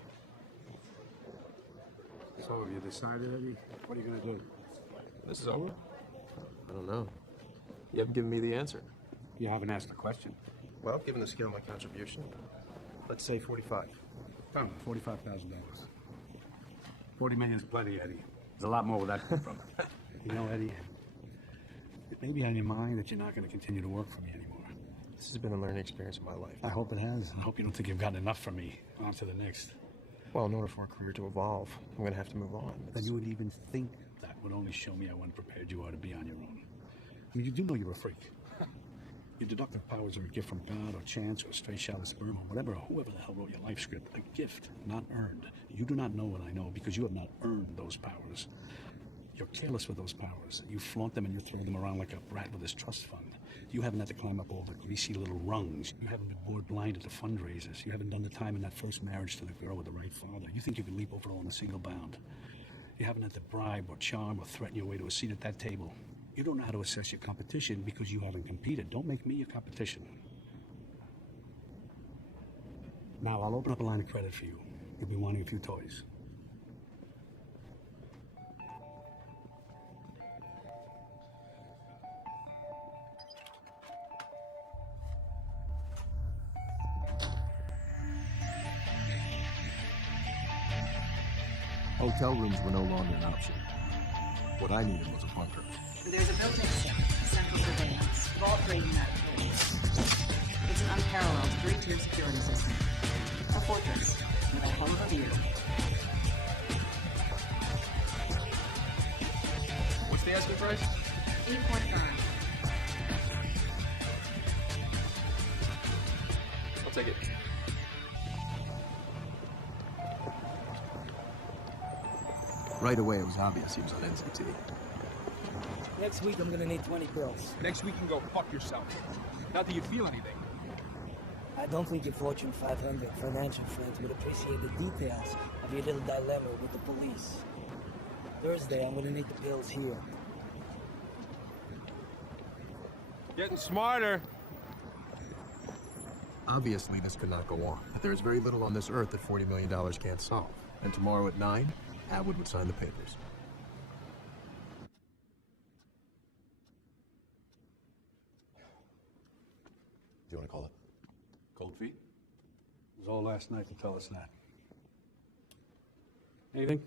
So have you decided, Eddie? What are you gonna do? This is over? I don't know. You haven't given me the answer. You haven't asked the question. Well, given the scale of my contribution, let's say 45. Come, $45,000. 40 million's plenty, Eddie. There's a lot more where that come from. You know, Eddie, it may be on your mind that you're not going to continue to work for me anymore. This has been a learning experience of my life. I hope it has. I hope you don't think you've gotten enough from me. On to the next. Well, in order for a career to evolve, I'm going to have to move on. That you would even think that would only show me how unprepared you are to be on your own. I mean, you do know you're a freak. Your deductive powers are a gift from God or chance or a stray shot of sperm or whatever, or whoever the hell wrote your life script. A gift, not earned. You do not know what I know because you have not earned those powers. You're careless with those powers. You flaunt them and you throw them around like a brat with his trust fund. You haven't had to climb up all the greasy little rungs. You haven't been bored blind at the fundraisers. You haven't done the time in that first marriage to the girl with the right father. You think you can leap over all in a single bound. You haven't had to bribe or charm or threaten your way to a seat at that table. You don't know how to assess your competition because you haven't competed. Don't make me your competition. Now, I'll open up a line of credit for you. You'll be wanting a few toys. Hotel rooms were no longer an option. What I needed was a bunker. There's a built-in central surveillance, vault rating that. It's an unparalleled 3-tier security system. A fortress with a hell of a view. What's the asking price? 8.9. I'll take it. Right away, it was obvious he was on NCT. Next week, I'm gonna need 20 bills. Next week you can go fuck yourself. Not that you feel anything. I don't think your Fortune 500 financial friends would appreciate the details of your little dilemma with the police. Thursday, I'm gonna need the bills here. Getting smarter. Obviously, this could not go on, but there is very little on this earth that $40 million can't solve. And tomorrow at 9, Atwood would sign the papers. Do you want to call it? Cold feet? It was all last night to tell us that. Anything?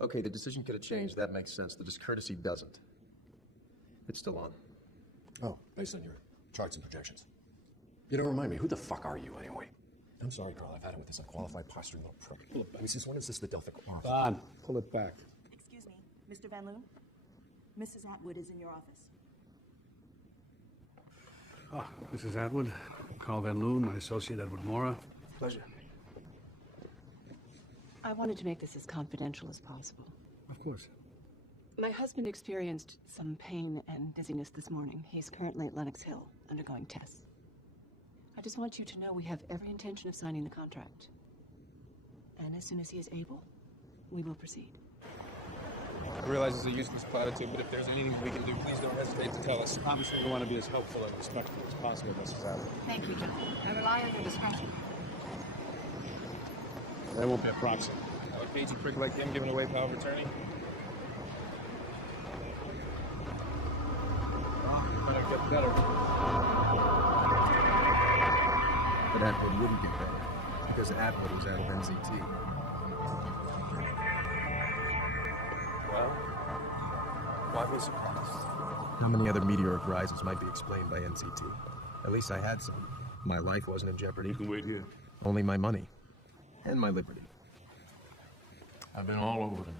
Okay, the decision could have changed. That makes sense. The discourtesy doesn't. It's still on. Oh, based on your charts and projections. You don't remind me, who the fuck are you anyway? I'm sorry, Carl, I've had it with this unqualified posturing little prick. Look, I mean, since when is this the Delphic Arm? Don, pull it back. Excuse me, Mr. Van Loon? Mrs. Atwood is in your office. Ah, Mrs. Atwood, Carl Van Loon, my associate Edward Mora. Pleasure. I wanted to make this as confidential as possible. Of course. My husband experienced some pain and dizziness this morning. He's currently at Lenox Hill, undergoing tests. I just want you to know we have every intention of signing the contract. And as soon as he is able, we will proceed. I realize it's a useless platitude, but if there's anything we can do, please don't hesitate to tell us. Obviously, we want to be as helpful and respectful as possible, Mrs. Atwood. Thank you, John. I rely on your discretion. There won't be a proxy. A cagey prick like him giving away power of attorney? Might get better. But Atwood wouldn't get better, because Atwood was out of NCT. Well, why be surprised? How many other meteoric rises might be explained by NCT? At least I had some. My life wasn't in jeopardy. You can wait here. Only my money. And my liberty. I've been all over them.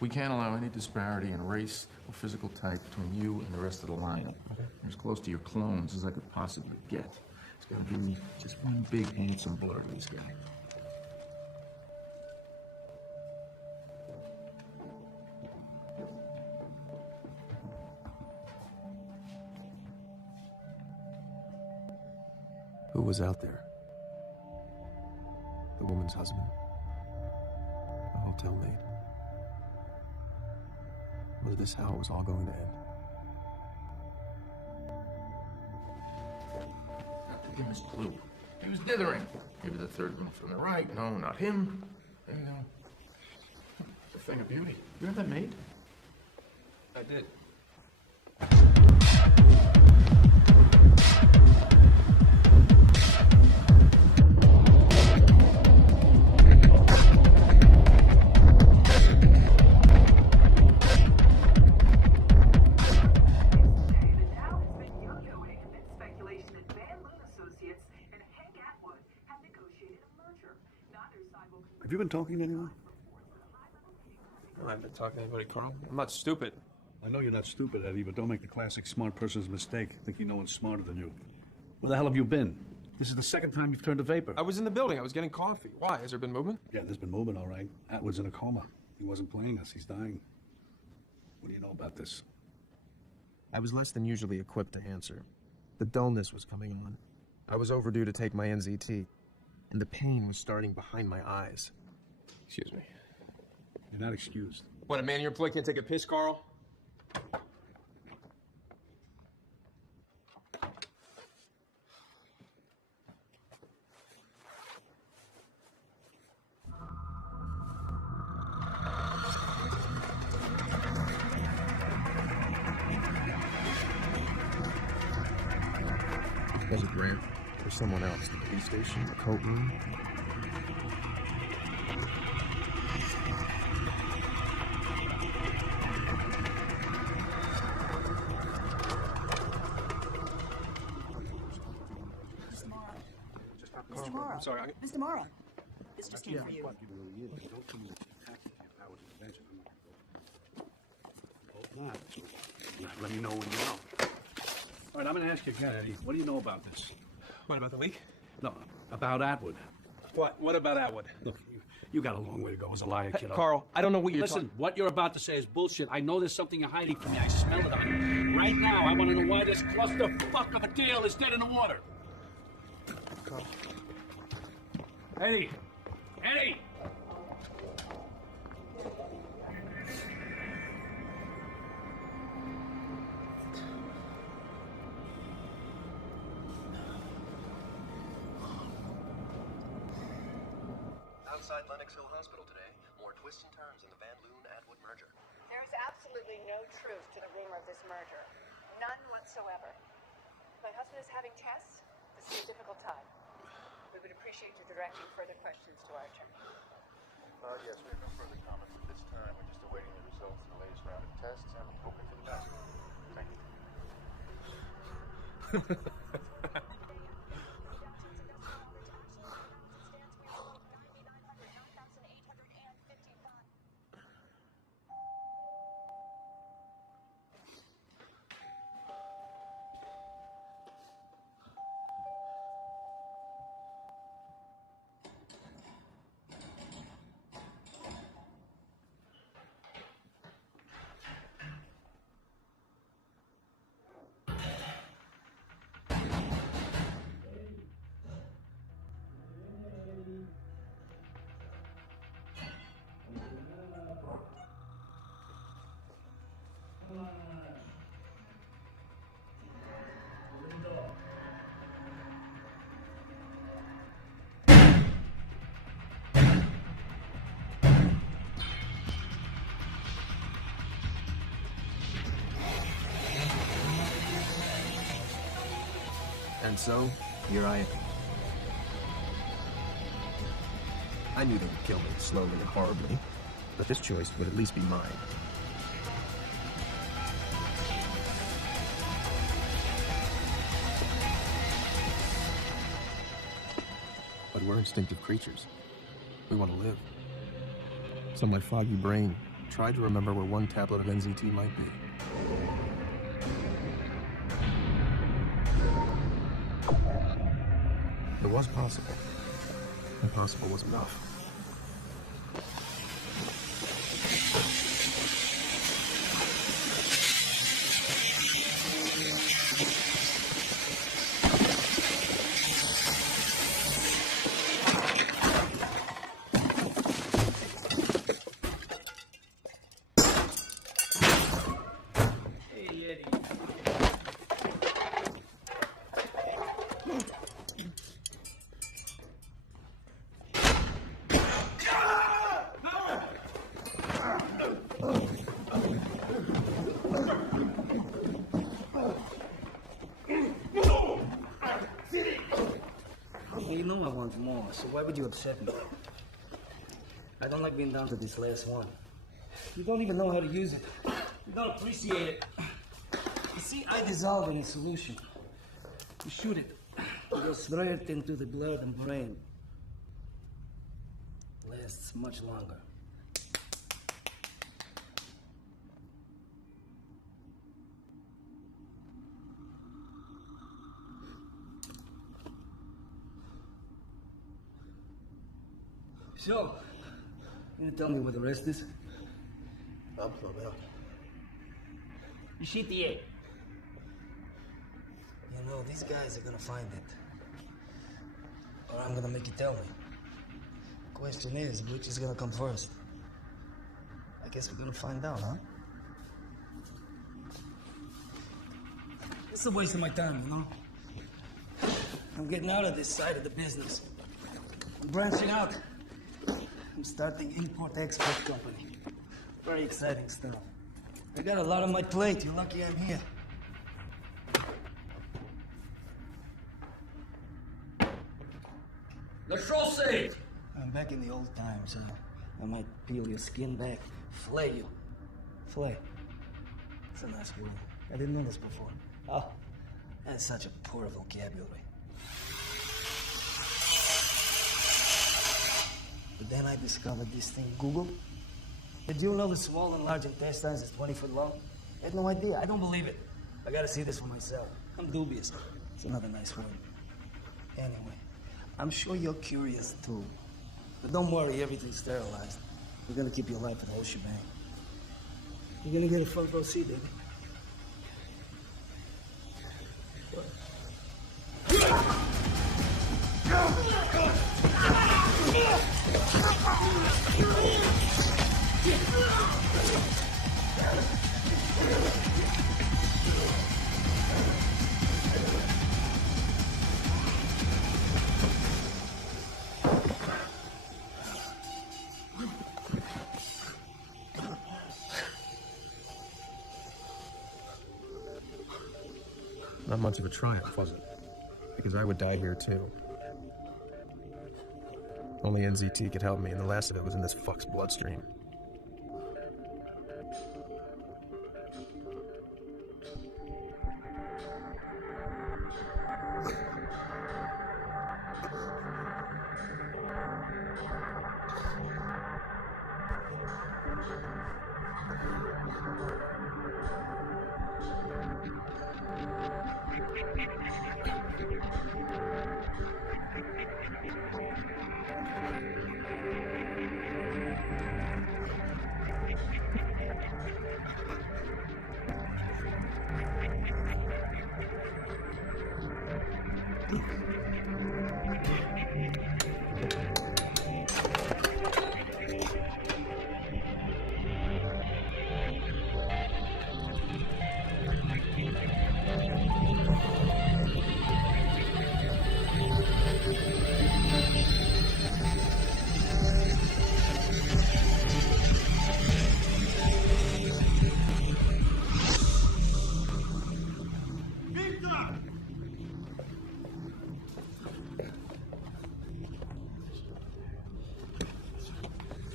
We can't allow any disparity in race or physical type between you and the rest of the lineup. You're as close to your clones as I could possibly get. It's gonna be just one big handsome blur to this guy. Who was out there? The woman's husband? tell me. Was this how it was all going to end? He missed a clue. He was dithering. Maybe the third one from the right. No, not him. And, it's a thing of beauty. You have that made? I did. Have you been talking to anyone? I haven't been talking to anybody, Carl. I'm not stupid. I know you're not stupid, Eddie, but don't make the classic smart person's mistake. Thinking no one's smarter than you. Where the hell have you been? This is the second time you've turned a vapor. I was in the building. I was getting coffee. Why? Has there been movement? Yeah, there's been movement, all right. Atwood's in a coma. He wasn't playing us. He's dying. What do you know about this? I was less than usually equipped to answer. The dullness was coming on. I was overdue to take my NZT, and the pain was starting behind my eyes. Excuse me. You're not excused. What, a man in your employ can't take a piss, Carl? There's a grant for someone else. The police station, the coat room. Mr. Morrow. I'm sorry. Mr. Morrow. This just came for you. Let me know when you know. All right, I'm going to ask you again, Eddie. What do you know about this? What, about the leak? No, about Atwood. What? What about Atwood? Look, you got a long way to go as a liar, kiddo. Carl, I don't know what you're Listen, what you're about to say is bullshit. I know there's something you're hiding from me. I smell it on you. Right now, I want to know why this clusterfuck of a tail is dead in the water. Carl. Eddie! Eddie! Outside Lenox Hill Hospital today, more twists and turns in the Van Loon-Atwood merger. There is absolutely no truth to the rumor of this merger. None whatsoever. My husband is having tests. This is a difficult time. We would appreciate you directing further questions to our attorney. Yes, we have no further comments at this time. We're just awaiting the results of the latest round of tests and hoping for the best. Thank you. And so, here I am. I knew they would kill me slowly and horribly, but this choice would at least be mine. But we're instinctive creatures. We want to live. So my foggy brain tried to remember where one tablet of NZT might be. It was possible. Impossible was enough. I want more, so why would you upset me? I don't like being down to this last one. You don't even know how to use it. You don't appreciate it. You see, I dissolve in a solution. You shoot it. It goes straight into the blood and brain. Lasts much longer. So, you tell me where the rest is? I'll pull it out. You shoot the egg. You know, these guys are gonna find it. Or I'm gonna make you tell me. Question is, which is gonna come first? I guess we're gonna find out, huh? It's a waste of my time, you know? I'm getting out of this side of the business. I'm branching out. I'm starting import-export company. Very exciting stuff. I got a lot on my plate. You're lucky I'm here. The sausage! I'm back in the old times. I might peel your skin back, flay you. Flay. It's a nice word. I didn't know this before. Oh, that's such a poor vocabulary. But then I discovered this thing, Google. Did you know the small and large intestines is 20 foot long? I had no idea. I don't believe it. I gotta see this for myself. I'm dubious. It's another nice word. Anyway, I'm sure you're curious too. But don't worry, everything's sterilized. We're gonna keep you alive for the whole shebang. You're gonna get a front row seat, baby. Not much of a triumph, was it? Because I would die here too. Only NZT could help me, and the last of it was in this fuck's bloodstream.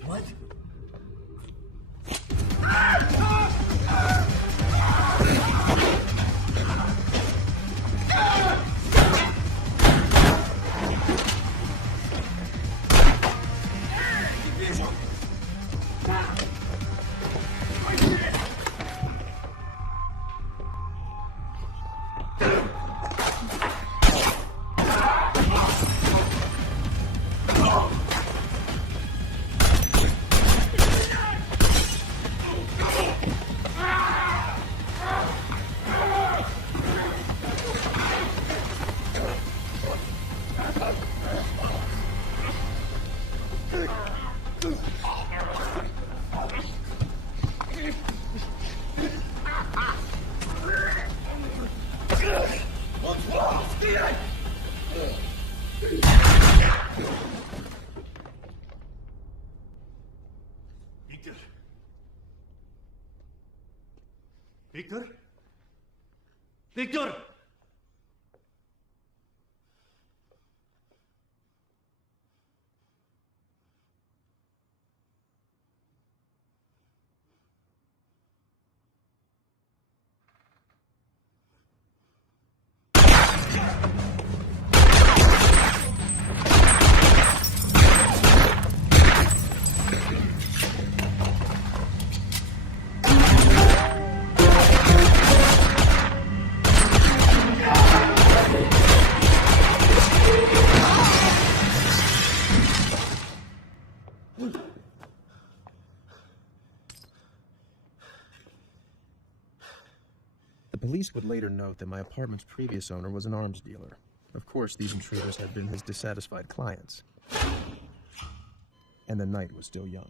What? Victor? Victor! police would later note that my apartment's previous owner was an arms dealer. Of course, these intruders had been his dissatisfied clients. And the night was still young.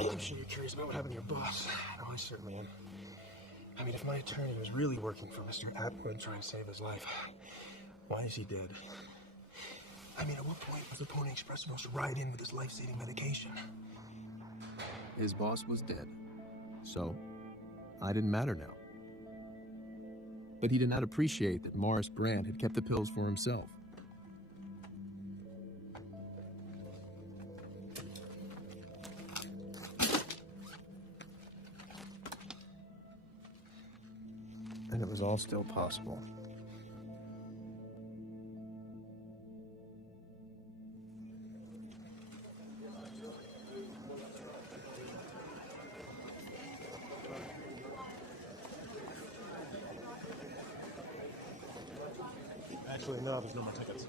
I'm sure you're curious about what happened to your boss. Oh, I certainly am. I mean, if my attorney was really working for Mr. Atwood trying to save his life, why is he dead? I mean, at what point was the Pony Express supposed to ride in with his life-saving medication? His boss was dead. So, I didn't matter now. But he did not appreciate that Morris Brand had kept the pills for himself. And it was all still possible. Actually, no, there's no more tickets.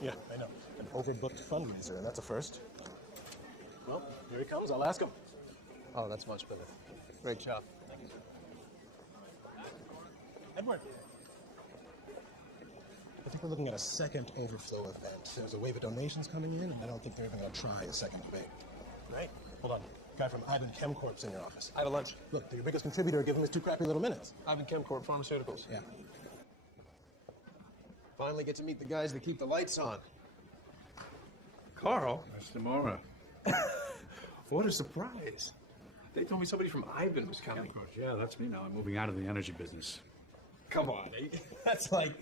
Yeah, I know. An overbooked fundraiser, and that's a first. Well, here he comes. I'll ask him. Oh, that's much better. Great job. Edward. I think we're looking at a second overflow event. There's a wave of donations coming in, and I don't think they're even going to try a second debate. Right? Hold on. Guy from Ivan Chemcorp's in your office. I have a lunch. Look, they're your biggest contributor. Give him his 2 crappy little minutes. Ivan Chemcorp Pharmaceuticals. Yeah. Finally get to meet the guys that keep the lights on. Carl? Mr. Mora. What a surprise. They told me somebody from Ivan was coming. Yeah, of course. Yeah, that's me now. I'm moving out of the energy business. Come on. That's like,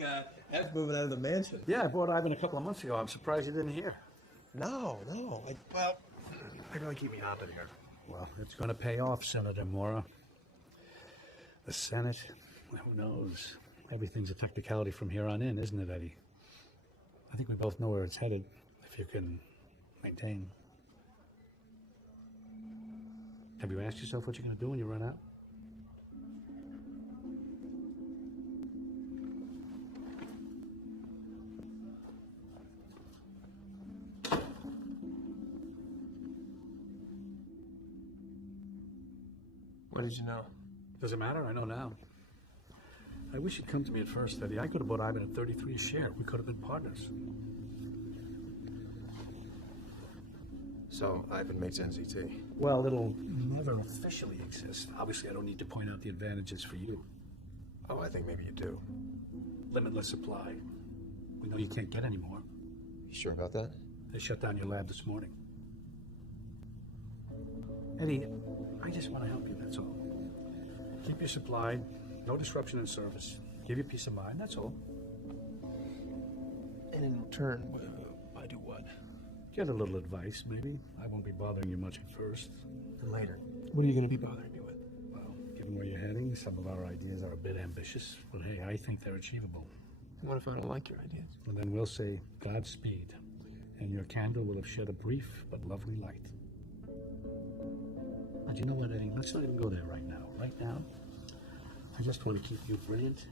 that's moving out of the mansion. Yeah, I bought Ivan a couple of months ago. I'm surprised you didn't hear. No. Well, they really keep me hopping here. Well, it's going to pay off, Senator Mora. The Senate, who knows? Everything's a technicality from here on in, isn't it, Eddie? I think we both know where it's headed, if you can maintain. Have you asked yourself what you're going to do when you run out? What did you know? Does it matter? I know now. I wish you'd come to me at first, Eddie. I could have bought Ivan at 33 a share. We could have been partners. So, Ivan makes NZT. Well, it'll never officially exist. Obviously, I don't need to point out the advantages for you. Oh, I think maybe you do. Limitless supply. We know you can't get any more. You sure about that? They shut down your lab this morning. Eddie, I just want to help you, that's all. Keep your supply, no disruption in service. Give you peace of mind, that's all. And in return, I do what? Get a little advice, maybe. I won't be bothering you much at first. And later, what are you going to be bothering me with? Well, given where you're heading, some of our ideas are a bit ambitious, but hey, I think they're achievable. What if I don't like your ideas? Well, then we'll say Godspeed, and your candle will have shed a brief but lovely light. And you know what, Eddie? Let's not even go there right now. Right now, I just want to keep you brilliant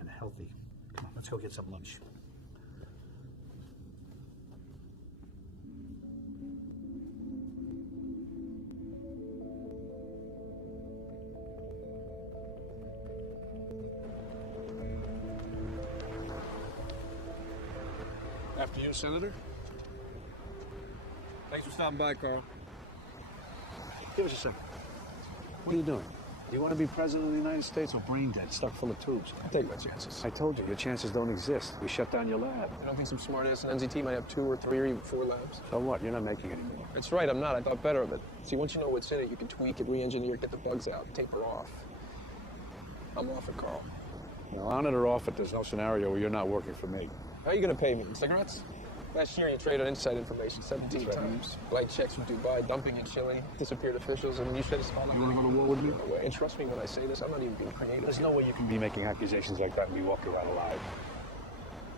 and healthy. Come on, let's go get some lunch. After you, Senator. Thanks for stopping by, Carl. Give us a second. What are you doing? Do you want to be president of the United States or brain dead, stuck full of tubes? I'll take my chances. I told you, your chances don't exist. We shut down your lab. I don't think some smart-ass in NZT might have 2 or 3 or even 4 labs. So what? You're not making any more. That's right, I'm not. I thought better of it. See, once you know what's in it, you can tweak it, re-engineer it, get the bugs out, taper off. I'm off it, Carl. Well, on it or off it, there's no scenario where you're not working for me. How are you going to pay me? Cigarettes? Last year, you traded inside information 17 times. Blank checks from Dubai, dumping in Chile, disappeared officials, and you said it's all. You want to go to war with me? And trust me when I say this, I'm not even being creative. There's no way you can be making accusations like that and be walking around alive.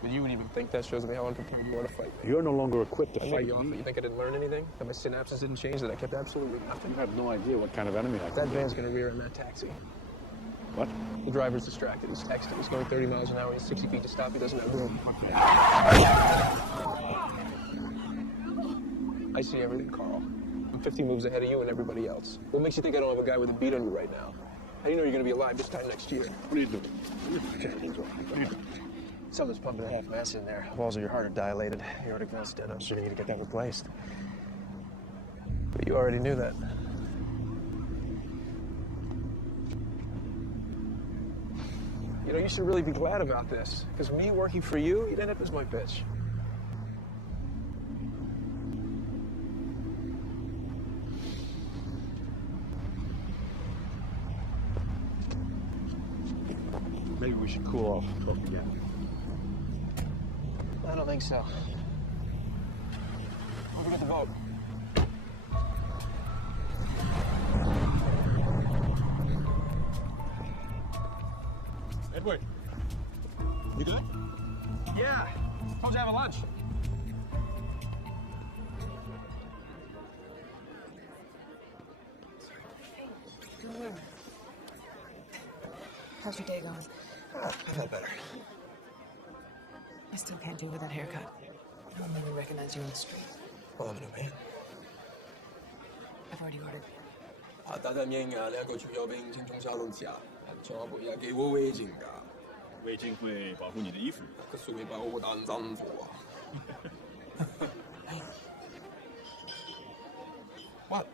But you wouldn't even think that shows me how unprepared you are to fight. You're no longer equipped to fight. You think I didn't learn anything? That my synapses didn't change? That I kept absolutely nothing? You have no idea what kind of enemy I That van's going to rear in that taxi. What? The driver's distracted. He's texting. He's going 30 miles an hour. He's 60 feet to stop. He doesn't have room. Okay. I see everything, Carl. I'm 50 moves ahead of you and everybody else. What makes you think I don't have a guy with a beat on you right now? How do you know you're going to be alive this time next year? What are you doing? What are you doing? Something's pumping half mass in there. Walls of your heart are dilated. Your aortic valve's dead. I'm sure you need to get that replaced. But you already knew that. You know, you should really be glad about this. Because me working for you, you'd end up as my bitch. Maybe we should cool off. Talk again. I don't think so. Don't forget the boat. Edward, you good? Yeah. Told you to have a lunch. Don't worry. How's your day going? I felt better. I still can't do with that haircut. I don't even recognize you on the street. Well, I'm a new man. I've already ordered. 大单面啊，2个主要兵进中下龙下，千万不要给我违禁的。围巾会保护你的衣服。可是会把我当丈夫啊。What?